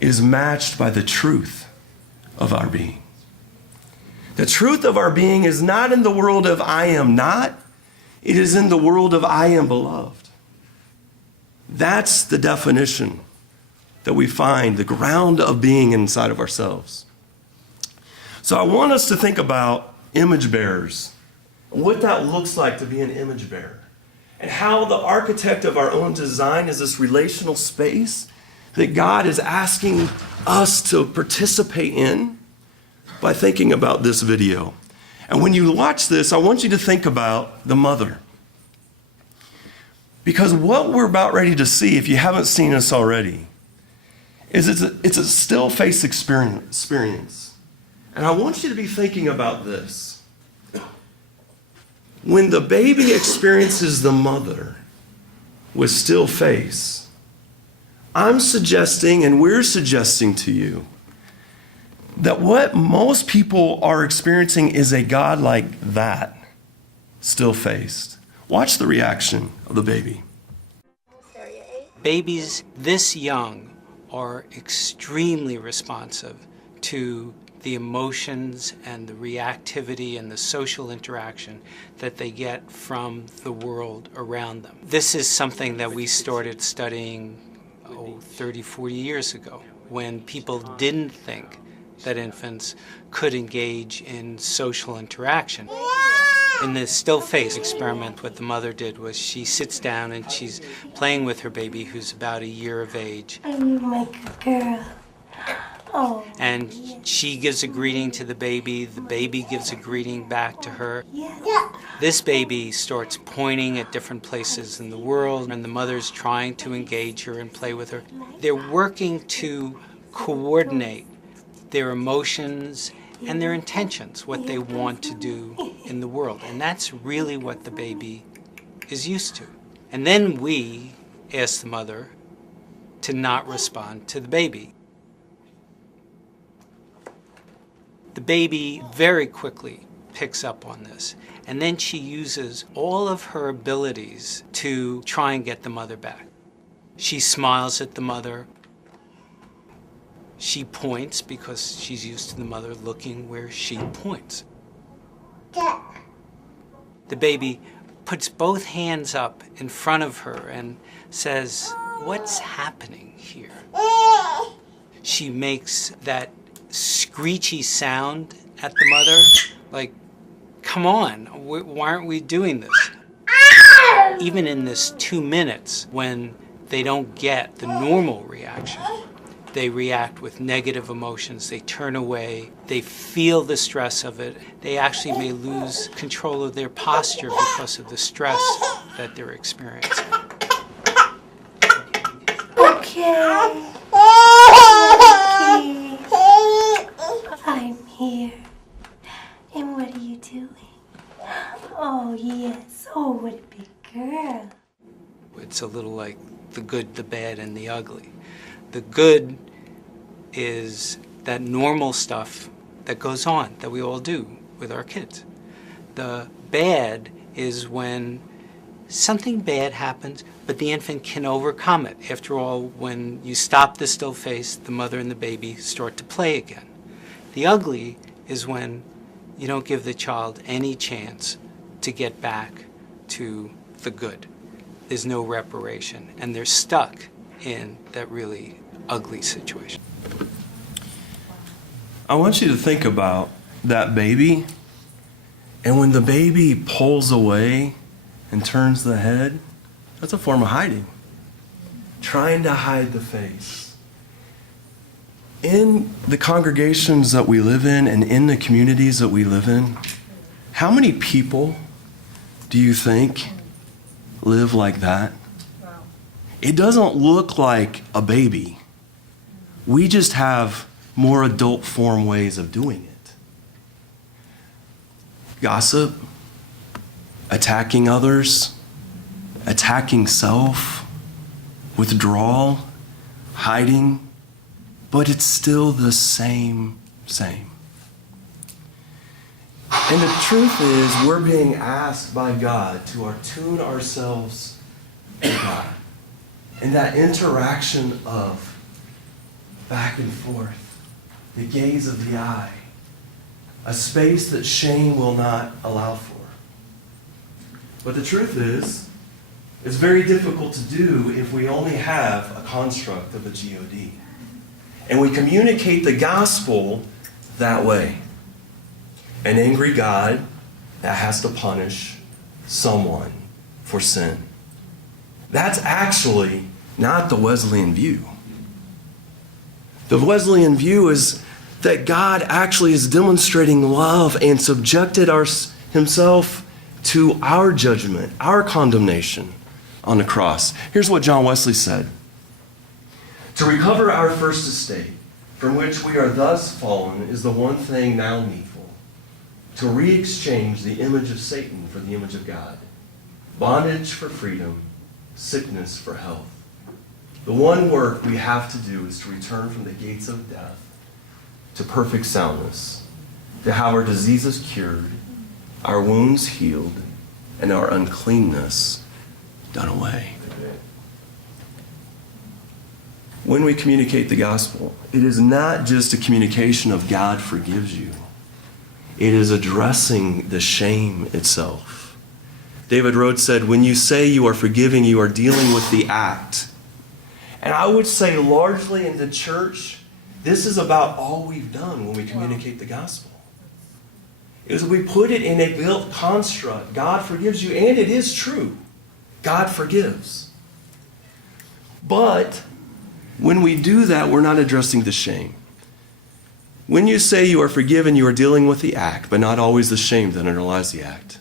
is matched by the truth of our being. The truth of our being is not in the world of I am not, it is in the world of I am beloved. That's the definition that we find, the ground of being inside of ourselves. So I want us to think about image bearers, what that looks like to be an image bearer. And how the architect of our own design is this relational space that God is asking us to participate in by thinking about this video. And when you watch this, I want you to think about the mother. Because what we're about ready to see, if you haven't seen this already, is it's a still face experience. And I want you to be thinking about this. When the baby experiences the mother with still face, I'm suggesting, and we're suggesting to you, that what most people are experiencing is a God like that, still faced. Watch the reaction of the baby. Babies this young are extremely responsive to the emotions and the reactivity and the social interaction that they get from the world around them. This is something that we started studying 30, 40 years ago, when people didn't think that infants could engage in social interaction. In the still face experiment, what the mother did was she sits down and she's playing with her baby, who's about a year of age. I'm like a girl. Oh. And she gives a greeting to the baby gives a greeting back to her. Yeah. This baby starts pointing at different places in the world, and the mother's trying to engage her and play with her. They're working to coordinate their emotions and their intentions, what they want to do in the world. And that's really what the baby is used to. And then we ask the mother to not respond to the baby. The baby very quickly picks up on this, and then she uses all of her abilities to try and get the mother back. She smiles at the mother. She points because she's used to the mother looking where she points. The baby puts both hands up in front of her and says, "What's happening here?" She makes that screechy sound at the mother, like, come on, why aren't we doing this? Even in this 2 minutes, when they don't get the normal reaction, they react with negative emotions, they turn away, they feel the stress of it, they actually may lose control of their posture because of the stress that they're experiencing. okay? Okay. I'm here. And what are you doing? Oh, yes. Oh, what a big girl. It's a little like the good, the bad, and the ugly. The good is that normal stuff that goes on, that we all do with our kids. The bad is when something bad happens, but the infant can overcome it. After all, when you stop the still face, the mother and the baby start to play again. The ugly is when you don't give the child any chance to get back to the good. There's no reparation, and they're stuck in that really ugly situation. I want you to think about that baby, and when the baby pulls away and turns the head, that's a form of hiding. Trying to hide the face. In the congregations that we live in and in the communities that we live in, how many people do you think live like that? Wow. It doesn't look like a baby. We just have more adult form ways of doing it. Gossip, attacking others, attacking self, withdrawal, hiding, but it's still the same. And the truth is, we're being asked by God to attune ourselves to God. And that interaction of back and forth, the gaze of the eye, a space that shame will not allow for. But the truth is, it's very difficult to do if we only have a construct of a God. And we communicate the gospel that way. An angry God that has to punish someone for sin. That's actually not the Wesleyan view. The Wesleyan view is that God actually is demonstrating love and subjected himself to our judgment, our condemnation on the cross. Here's what John Wesley said. To recover our first estate, from which we are thus fallen, is the one thing now needful. To re-exchange the image of Satan for the image of God. Bondage for freedom, sickness for health. The one work we have to do is to return from the gates of death to perfect soundness, to have our diseases cured, our wounds healed, and our uncleanness done away. When we communicate the gospel, it is not just a communication of God forgives you. It is addressing the shame itself. David Rhodes said, when you say you are forgiving, you are dealing with the act. And I would say largely in the church, this is about all we've done when we communicate the gospel. Is we put it in a built construct. God forgives you, and it is true. God forgives. But when we do that, we're not addressing the shame. When you say you are forgiven, you are dealing with the act, but not always the shame that underlies the act.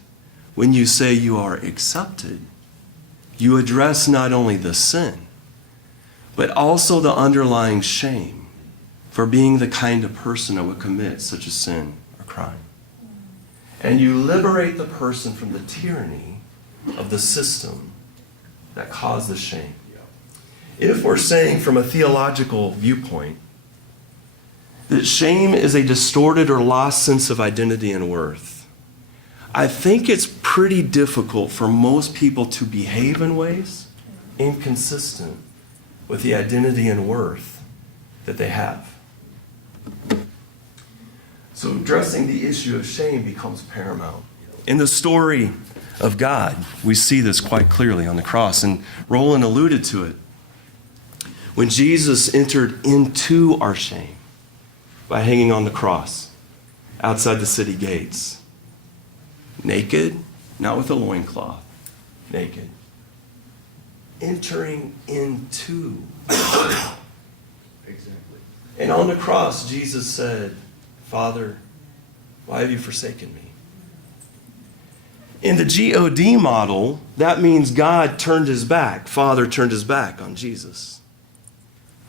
When you say you are accepted, you address not only the sin, but also the underlying shame for being the kind of person that would commit such a sin or crime. And you liberate the person from the tyranny of the system that caused the shame. If we're saying from a theological viewpoint that shame is a distorted or lost sense of identity and worth, I think it's pretty difficult for most people to behave in ways inconsistent with the identity and worth that they have. So addressing the issue of shame becomes paramount. In the story of God, we see this quite clearly on the cross, and Roland alluded to it. When Jesus entered into our shame by hanging on the cross outside the city gates, naked, not with a loincloth, naked, entering into exactly. And on the cross, Jesus said, Father, why have you forsaken me? In the God model, that means God turned his back, Father turned his back on Jesus.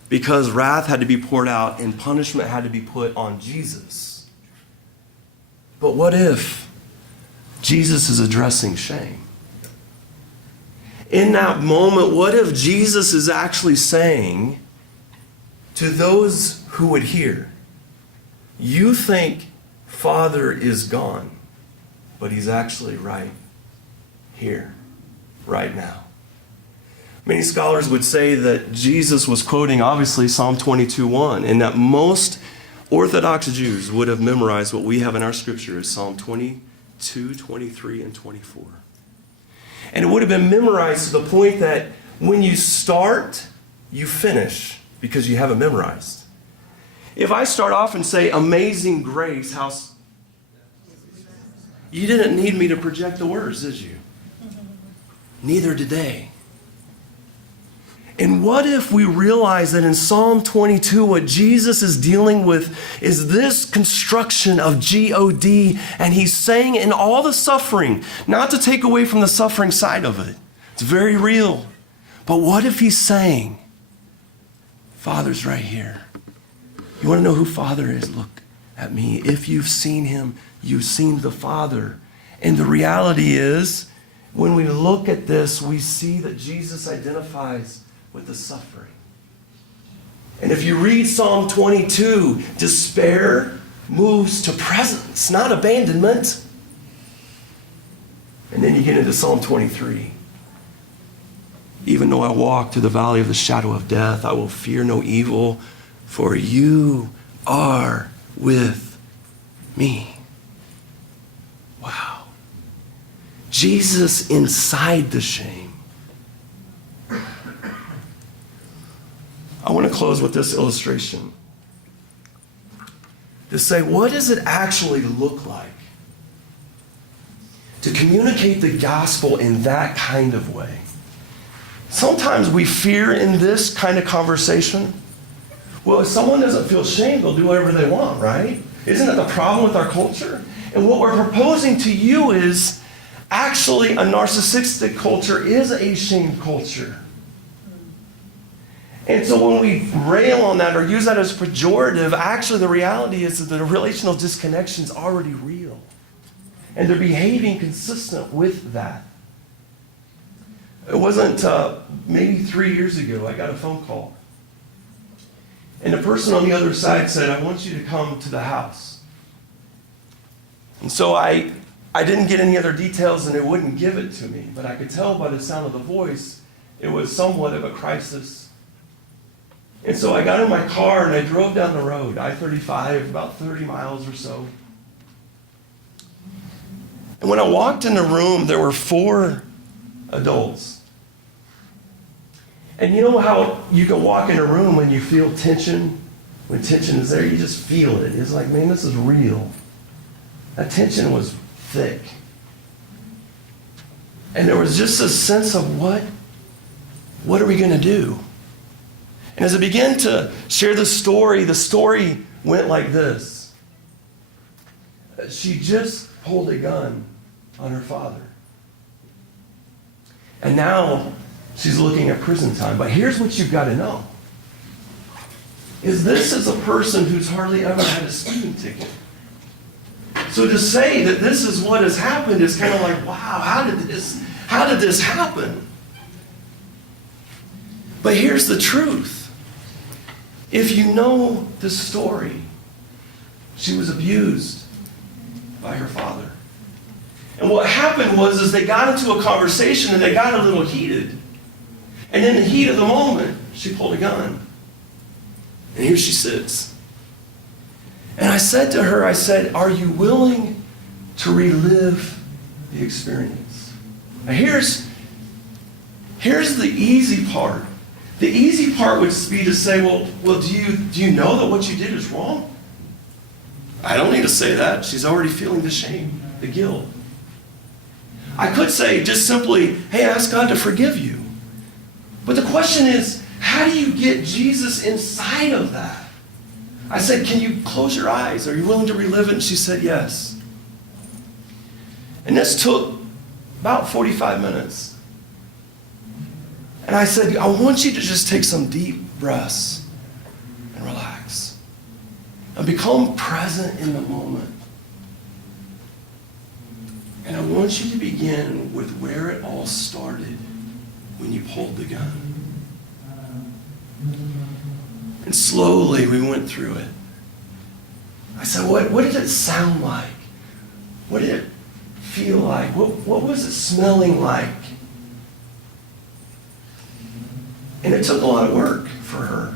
because wrath had to be poured out and punishment had to be put on Jesus. But what if Jesus is addressing shame? In that moment, what if Jesus is actually saying to those who would hear, you think Father is gone, but he's actually right here, right now. Many scholars would say that Jesus was quoting, obviously, Psalm 22:1, and that most Orthodox Jews would have memorized what we have in our scripture as Psalm 22, 23, and 24. And it would have been memorized to the point that when you start, you finish because you have it memorized. If I start off and say, Amazing Grace, how... You didn't need me to project the words, did you? Neither did they. And what if we realize that in Psalm 22, what Jesus is dealing with is this construction of G-O-D, and he's saying in all the suffering, not to take away from the suffering side of it. It's very real. But what if he's saying, Father's right here. You want to know who Father is? Look at me. If you've seen him, you've seen the Father. And the reality is, when we look at this, we see that Jesus identifies with the suffering. And if you read Psalm 22, despair moves to presence, not abandonment. And then you get into Psalm 23. Even though I walk through the valley of the shadow of death, I will fear no evil, for you are with me. Wow. Jesus inside the shame. I want to close with this illustration. To say, what does it actually look like to communicate the gospel in that kind of way? Sometimes we fear in this kind of conversation, well, if someone doesn't feel shame, they'll do whatever they want, right? Isn't that the problem with our culture? And what we're proposing to you is actually a narcissistic culture is a shame culture. And so when we rail on that or use that as pejorative, actually the reality is that the relational disconnection is already real. And they're behaving consistent with that. It wasn't maybe 3 years ago, I got a phone call. And the person on the other side said, I want you to come to the house. And so I didn't get any other details and they wouldn't give it to me. But I could tell by the sound of the voice, it was somewhat of a crisis. And so I got in my car and I drove down the road, I-35, about 30 miles or so. And when I walked in the room, there were 4 adults. And you know how you can walk in a room and you feel tension? When tension is there, you just feel it. It's like, man, this is real. That tension was thick. And there was just a sense of what are we going to do? And as I began to share the story went like this. She just pulled a gun on her father. And now she's looking at prison time. But here's what you've got to know. This is a person who's hardly ever had a speeding ticket. So to say that this is what has happened is kind of like, wow, how did this happen? But here's the truth. If you know the story, she was abused by her father. And what happened was they got into a conversation and they got a little heated. And in the heat of the moment, she pulled a gun. And here she sits. And I said to her, are you willing to relive the experience? Now here's the easy part. The easy part would be to say, well, do you know that what you did is wrong? I don't need to say that. She's already feeling the shame, the guilt. I could say just simply, hey, ask God to forgive you. But the question is, how do you get Jesus inside of that? I said, can you close your eyes? Are you willing to relive it? And she said, yes. And this took about 45 minutes. And I said, I want you to just take some deep breaths. and relax. And become present in the moment. And I want you to begin with where it all started when you pulled the gun. And slowly we went through it. I said, what did it sound like? What did it feel like? What was it smelling like? And it took a lot of work for her.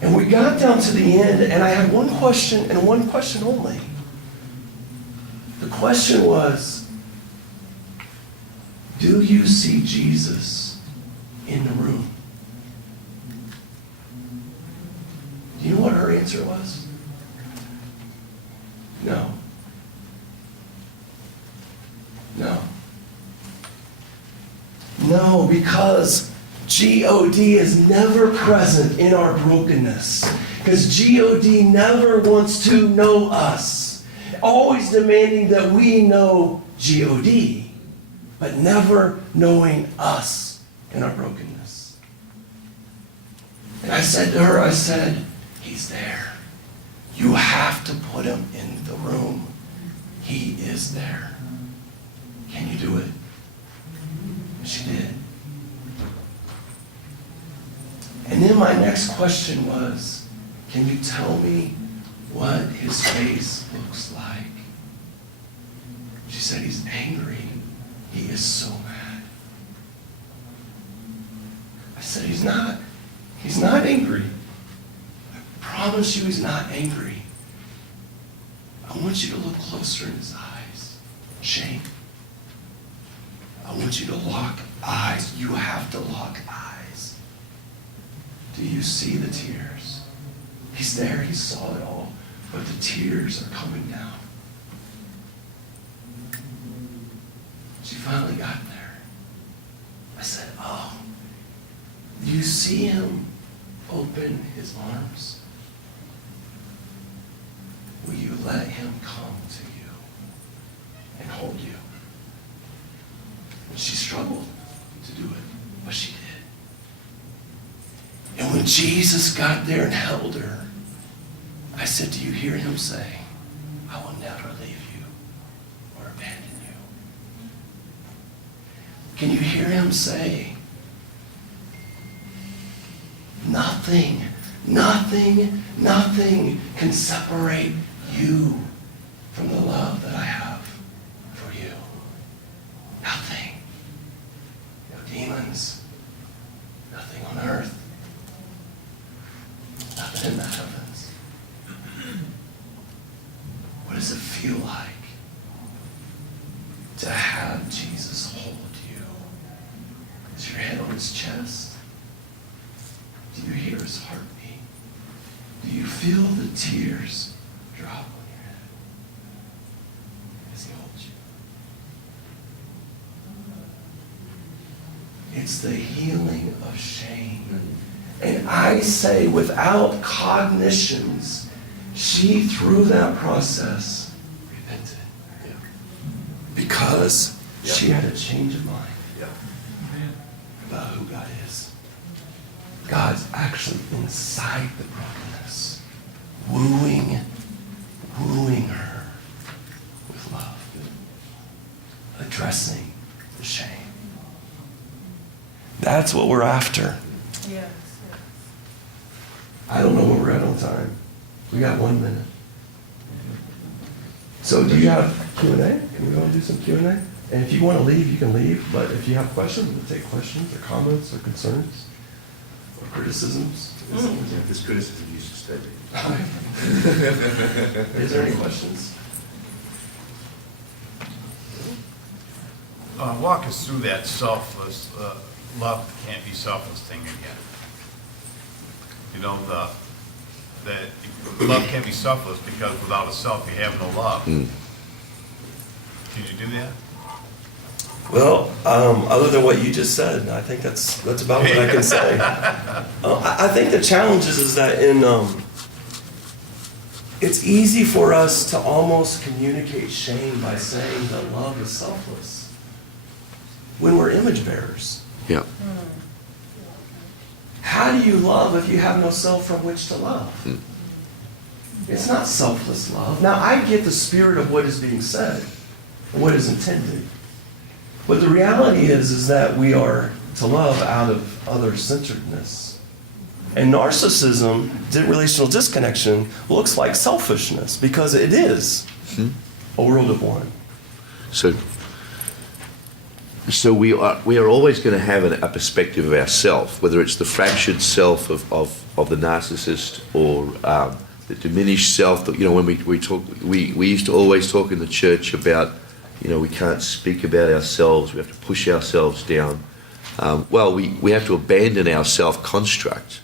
And we got down to the end, and I had one question, and one question only. The question was, do you see Jesus in the room? Do you know what her answer was? No. No. No, because G-O-D is never present in our brokenness. Because G-O-D never wants to know us. Always demanding that we know G-O-D, but never knowing us in our brokenness. And I said to her, he's there. You have to put him in the room. He is there. Can you do it? And she did. And then my next question was, can you tell me what his face looks like? She said, he's angry. He is so mad. I said, he's not angry. I promise you he's not angry. I want you to look closer in his eyes. Shame. I want you to lock eyes. You have to lock eyes. Do you see the tears? He's there. He saw it all. But the tears are coming down. She finally got there. I said, oh, do you see him open his arms? Will you let him come to you and hold you? And she struggled to do it, but she did. And when Jesus got there and held her, I said, do you hear him say, I will never leave you or abandon you? Can you hear him say, nothing can separate you from the love that I have for you. Nothing. No demons. Nothing on earth. Nothing in the heavens. What does it feel like to have Jesus hold you? Is your head on his chest? Do you hear his heartbeat? Do you feel the tears drop on your head as he holds you? It's the healing of shame. And I say, without cognitions, she, through that process, repented. Yeah. Because she had a change of mind about who God is. God's actually inside the brokenness, wooing her with love, addressing the shame. That's what we're after. Yes. I don't know where we're at on time. We got 1 minute. So do you have Q&A? Can we go and do some Q&A? And if you want to leave, you can leave. But if you have questions, we'll take questions or comments or concerns or criticisms. If this criticism, you should stay. Is there any questions? Walk us through that selfless, love can't be selfless thing again. You know, that love can't be selfless because without a self you have no love. Can you do that? Well, other than what you just said, I think that's about what I can say. I think the challenge is that it's easy for us to almost communicate shame by saying that love is selfless when we're image bearers. Yeah. How how do you love if you have no self from which to love? It's not selfless love. Now, I get the spirit of what is being said, and what is intended. But the reality is that we are to love out of other-centeredness. And narcissism, relational disconnection, looks like selfishness because it is a world of one. So we are always going to have a perspective of ourself, whether it's the fractured self of the narcissist or the diminished self. That, when we talk, we used to always talk in the church about, we can't speak about ourselves. We have to push ourselves down. Well, we have to abandon our self-construct.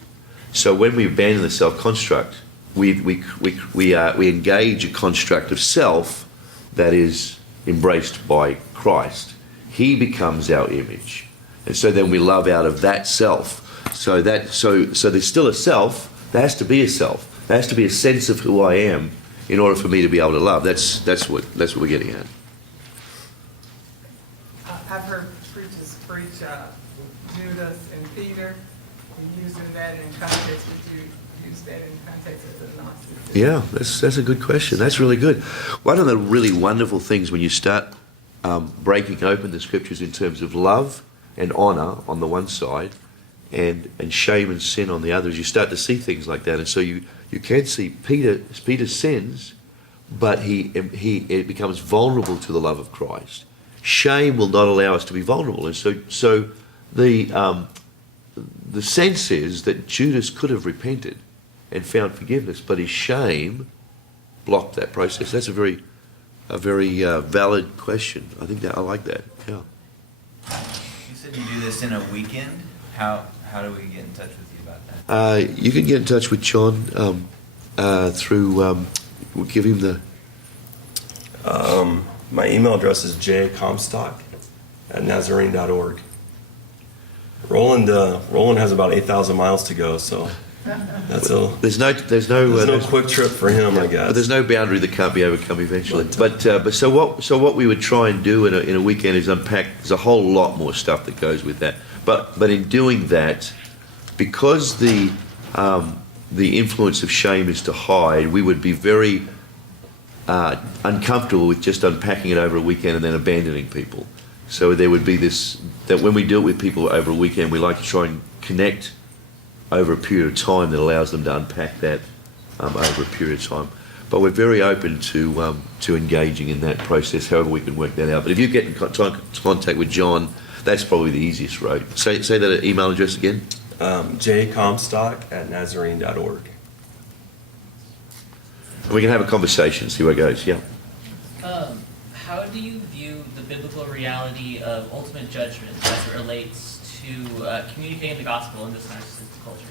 So when we abandon the self-construct, we engage a construct of self that is embraced by Christ. He becomes our image, and so then we love out of that self. So there's still a self. There has to be a self. There has to be a sense of who I am in order for me to be able to love. That's what we're getting at. I've heard preachers preach Judas and Peter, and using that in context. Would you use that in context of the narcissist? Yeah, that's a good question. That's really good. One of the really wonderful things when you start breaking open the scriptures in terms of love and honor on the one side, and shame and sin on the other, is you start to see things like that. And so you can see Peter sins, but he becomes vulnerable to the love of Christ. Shame will not allow us to be vulnerable, and so the sense is that Judas could have repented and found forgiveness, but his shame blocked that process. That's a very valid question. I think that I like that. Yeah. You said you do this in a weekend. How do we get in touch with you about that? You can get in touch with John through. We'll give him the. My email address is jcomstock@nazarene.org. Roland has about 8,000 miles to go, so that's There's no quick trip for him, I guess. But there's no boundary that can't be overcome eventually. But so what we would try and do in a weekend is unpack. There's a whole lot more stuff that goes with that. But in doing that, because the influence of shame is to hide, we would be very uncomfortable with just unpacking it over a weekend and then abandoning people. So there would be this, that when we do it with people over a weekend, we like to try and connect over a period of time that allows them to unpack that over a period of time. But we're very open to engaging in that process, however we can work that out. But if you get in contact with John, that's probably the easiest road. Say that email address again. jcomstock@nazarene.org. We can have a conversation, see where it goes. Yeah. How do you view the biblical reality of ultimate judgment as it relates to communicating the gospel in this narcissistic culture?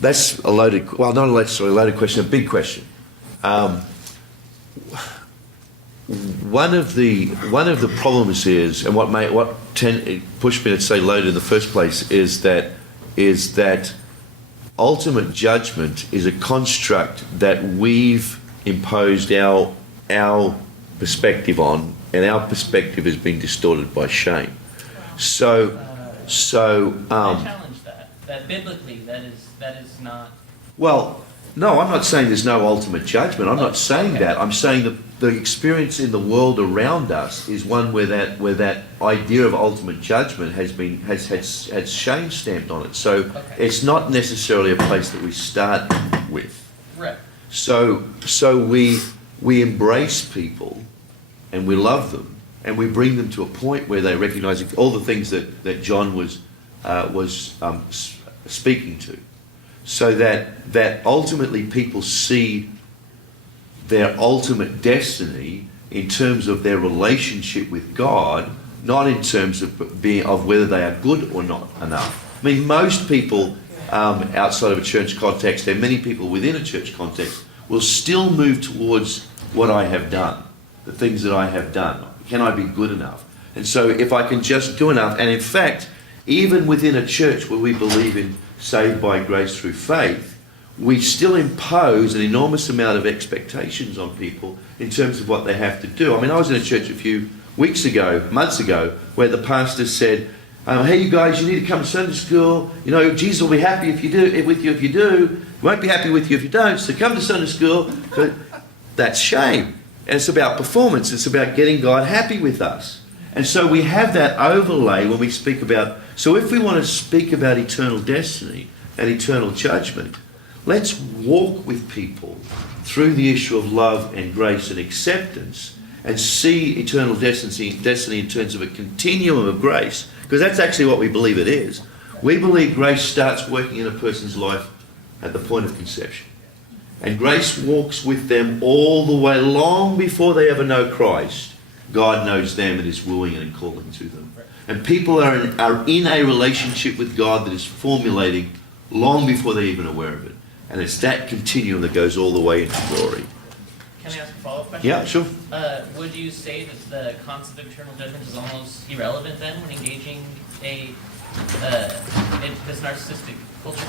That's a loaded, well, not a loaded question, a big question. One of the problems is, and what pushed me to say loaded in the first place, is that ultimate judgment is a construct that we've imposed our perspective on, and our perspective has been distorted by shame. I challenge that biblically that is not. Well, no, I'm not saying there's no ultimate judgment. I'm not saying that. I'm saying that the experience in the world around us is one where that idea of ultimate judgment has shame stamped on it. So it's not necessarily a place that we start with. Right. So we embrace people and we love them and we bring them to a point where they recognize all the things that John was speaking to, so that ultimately people see their ultimate destiny in terms of their relationship with God, not in terms of whether they are good or not enough. I mean, most people outside of a church context, and many people within a church context, will still move towards what I have done, the things that I have done. Can I be good enough? And so if I can just do enough, and in fact, even within a church where we believe in saved by grace through faith, we still impose an enormous amount of expectations on people in terms of what they have to do. I mean, I was in a church a few months ago, where the pastor said, Hey, you guys, you need to come to Sunday school. You know, Jesus will be happy if you do, with you if you do. He won't be happy with you if you don't. So come to Sunday school. But that's shame. And it's about performance. It's about getting God happy with us. And so we have that overlay when we speak about... So if we want to speak about eternal destiny and eternal judgment, let's walk with people through the issue of love and grace and acceptance and see eternal destiny in terms of a continuum of grace, because that's actually what we believe it is. We believe grace starts working in a person's life at the point of conception. And grace walks with them all the way, long before they ever know Christ. God knows them and is wooing and calling to them. And people are in a relationship with God that is formulating long before they're even aware of it. And it's that continuum that goes all the way into glory. Can I ask a follow-up question? Yeah, sure. Would you say that the concept of eternal judgment is almost irrelevant then when engaging in this narcissistic culture?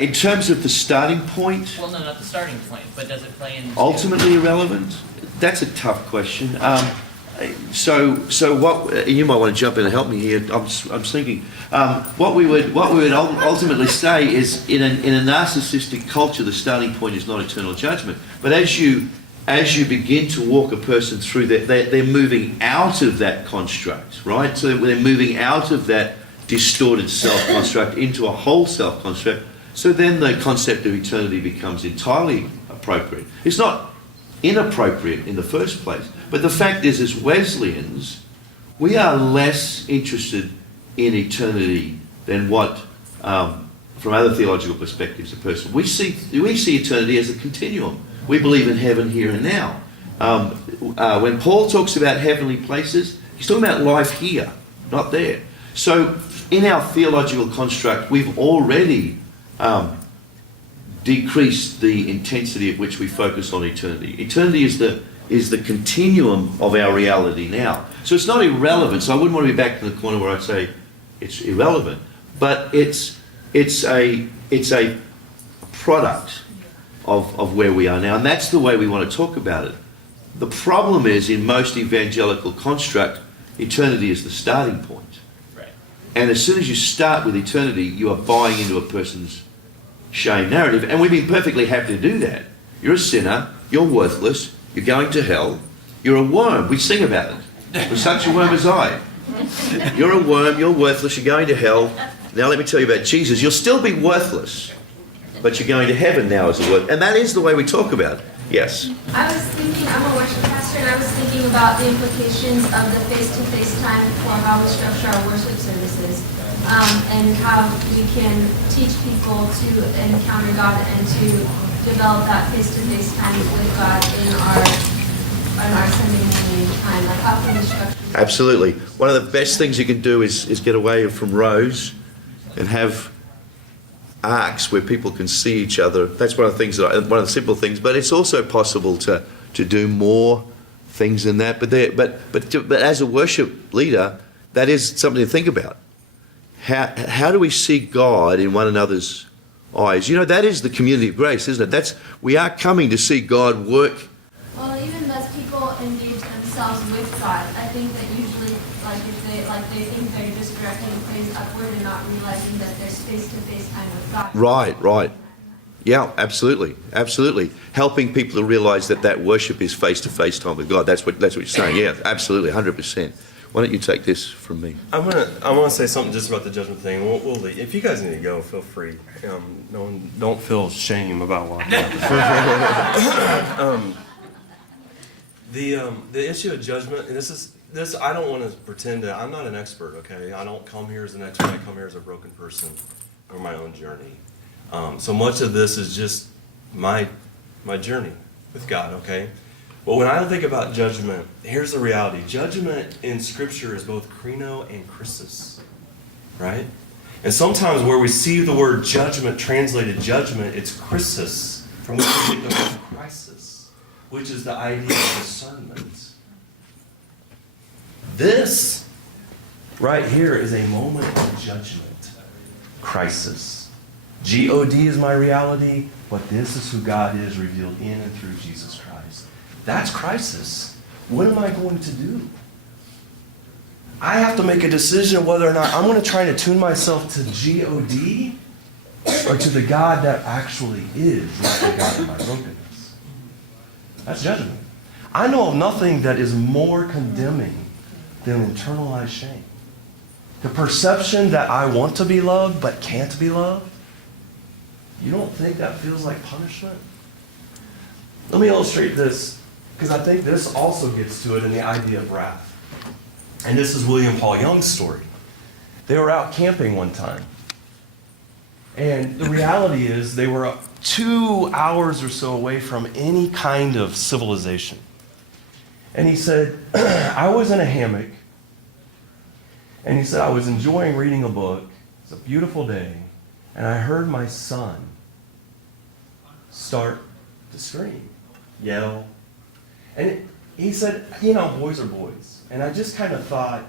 In terms of the starting point? Well, no, not the starting point, but does it play into... Ultimately irrelevant? That's a tough question. So what you might want to jump in and help me here. I'm thinking what we would ultimately say is in a narcissistic culture, the starting point is not eternal judgment. But as you begin to walk a person through that, they're moving out of that construct, right? So they're moving out of that distorted self construct into a whole self construct. So then the concept of eternity becomes entirely appropriate. It's not inappropriate in the first place. But the fact is, as Wesleyans, we are less interested in eternity than what, from other theological perspectives, a person. We see eternity as a continuum. We believe in heaven here and now. When Paul talks about heavenly places, he's talking about life here, not there. So in our theological construct, we've already decrease the intensity at which we focus on eternity. Eternity is the continuum of our reality now. So it's not irrelevant. So I wouldn't want to be back in the corner where I'd say it's irrelevant, but it's a product of where we are now, and that's the way we want to talk about it. The problem is, in most evangelical construct, eternity is the starting point. Right. And as soon as you start with eternity, you are buying into a person's shame narrative, and we've been perfectly happy to do that. You're a sinner, you're worthless, you're going to hell, you're a worm. We sing about it. For such a worm as I. You're a worm, you're worthless, you're going to hell. Now let me tell you about Jesus. You'll still be worthless, but you're going to heaven now as a worm. And that is the way we talk about it. Yes? I was thinking, I'm a worship pastor, and I was thinking about the implications of the face-to-face time for how we structure our worship services. And how we can teach people to encounter God and to develop that face-to-face time with God in our Sunday morning time. Like, how can we structure that? Absolutely. One of the best things you can do is get away from rows and have arcs where people can see each other. That's one of the things one of the simple things. But it's also possible to do more things than that. But as a worship leader, that is something to think about. How do we see God in one another's eyes? You know, that is the community of grace, isn't it? We are coming to see God work. Well, even as people engage themselves with God, I think that usually, if they think they're just directing praise upward and not realizing that there's face-to-face time with God. Right. Yeah, absolutely. Helping people to realize that worship is face-to-face time with God. That's what you're saying. Yeah, absolutely, 100%. Why don't you take this from me? I want to say something just about the judgment thing. We'll leave. If you guys need to go, feel free. Don't feel shame about walking out. The issue of judgment, and this I don't want to pretend that I'm not an expert. Okay, I don't come here as an expert. I come here as a broken person on my own journey. So much of this is just my journey with God. Okay. But when I think about judgment, here's the reality. Judgment in Scripture is both krino and krisis, right? And sometimes where we see the word judgment translated judgment, it's krisis, from which we get the word crisis, which is the idea of discernment. This right here is a moment of judgment, crisis. G-O-D is my reality, but this is who God is revealed in and through Jesus Christ. That's crisis. What am I going to do? I have to make a decision whether or not I'm going to try to tune myself to G-O-D or to the God that actually is, not the God of my brokenness. That's judgment. I know of nothing that is more condemning than internalized shame. The perception that I want to be loved but can't be loved. You don't think that feels like punishment? Let me illustrate this, because I think this also gets to it in the idea of wrath. And this is William Paul Young's story. They were out camping one time. And the reality is they were 2 hours or so away from any kind of civilization. And he said, I was in a hammock. And he said, I was enjoying reading a book. It's a beautiful day. And I heard my son start to scream, yell. And he said, you know, boys are boys. And I just kind of thought,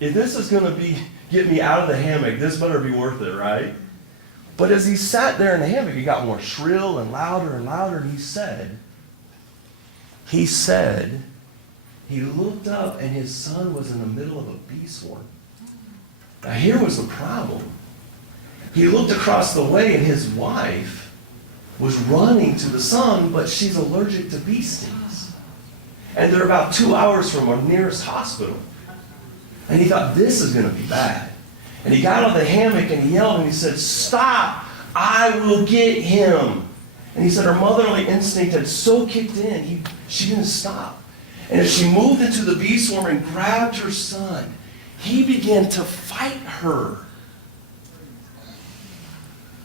if this is going to get me out of the hammock, this better be worth it, right? But as he sat there in the hammock, he got more shrill and louder and louder. And he said, he looked up and his son was in the middle of a bee swarm. Now here was the problem. He looked across the way and his wife was running to the son, but she's allergic to bee stings. And they're about 2 hours from our nearest hospital. And he thought, this is going to be bad. And he got out of the hammock and he yelled and he said, stop, I will get him. And he said her motherly instinct had so kicked in, she didn't stop. And as she moved into the bee swarm and grabbed her son, he began to fight her.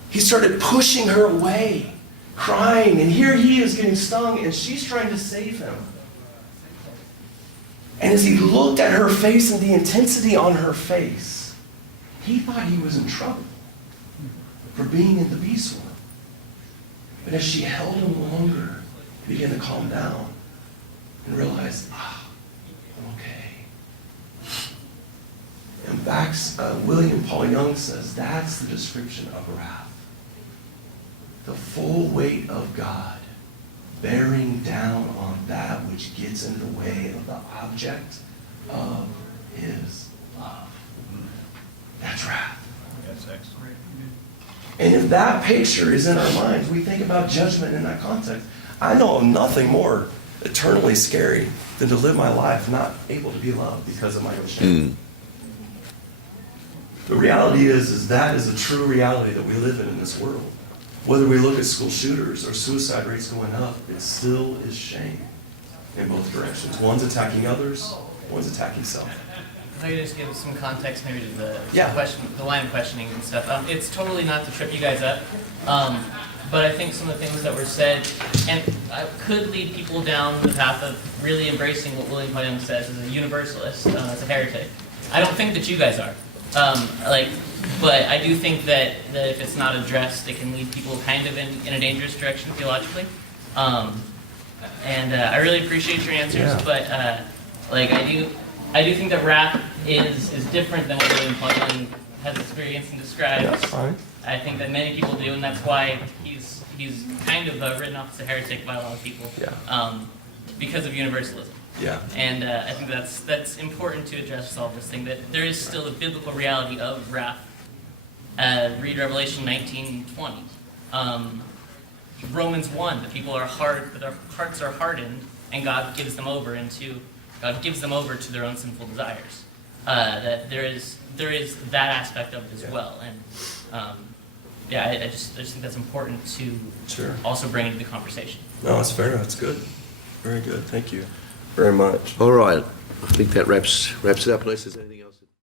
He started pushing her away, crying, and here he is getting stung, and she's trying to save him. And as he looked at her face and the intensity on her face, he thought he was in trouble for being in the bee swarm. But as she held him longer, he began to calm down and realized, I'm okay. And William Paul Young says that's the description of wrath. The full weight of God bearing down on that which gets in the way of the object of his love. That's wrath. That's excellent. And if that picture is in our minds, we think about judgment in that context. I know of nothing more eternally scary than to live my life not able to be loved because of my own shame. The reality is that is a true reality that we live in this world. Whether we look at school shooters or suicide rates going up, it still is shame in both directions. One's attacking others, one's attacking self. If I could just give some context maybe to the Yeah. question, the line of questioning and stuff. It's totally not to trip you guys up, but I think some of the things that were said and could lead people down the path of really embracing what William Paul Young says as a universalist, as a heretic. I don't think that you guys are. But I do think that if it's not addressed, it can lead people kind of in a dangerous direction theologically. I really appreciate your answers, Yeah. but I do think that wrath is different than what William Paul Young has experienced and described. That's fine. I think that many people do, and that's why he's kind of written off as a heretic by a lot of people. Yeah. Because of universalism. Yeah. And I think that's important to address all this thing, that there is still a biblical reality of wrath. Read Revelation 19:20. Romans 1, that people are hard, that their hearts are hardened, and God gives them over to their own sinful desires. That there is that aspect of it as well. And I just think that's important to also bring into the conversation. No, it's fair. That's good. Very good. Thank you very much. All right. I think that wraps it up unless there's anything else.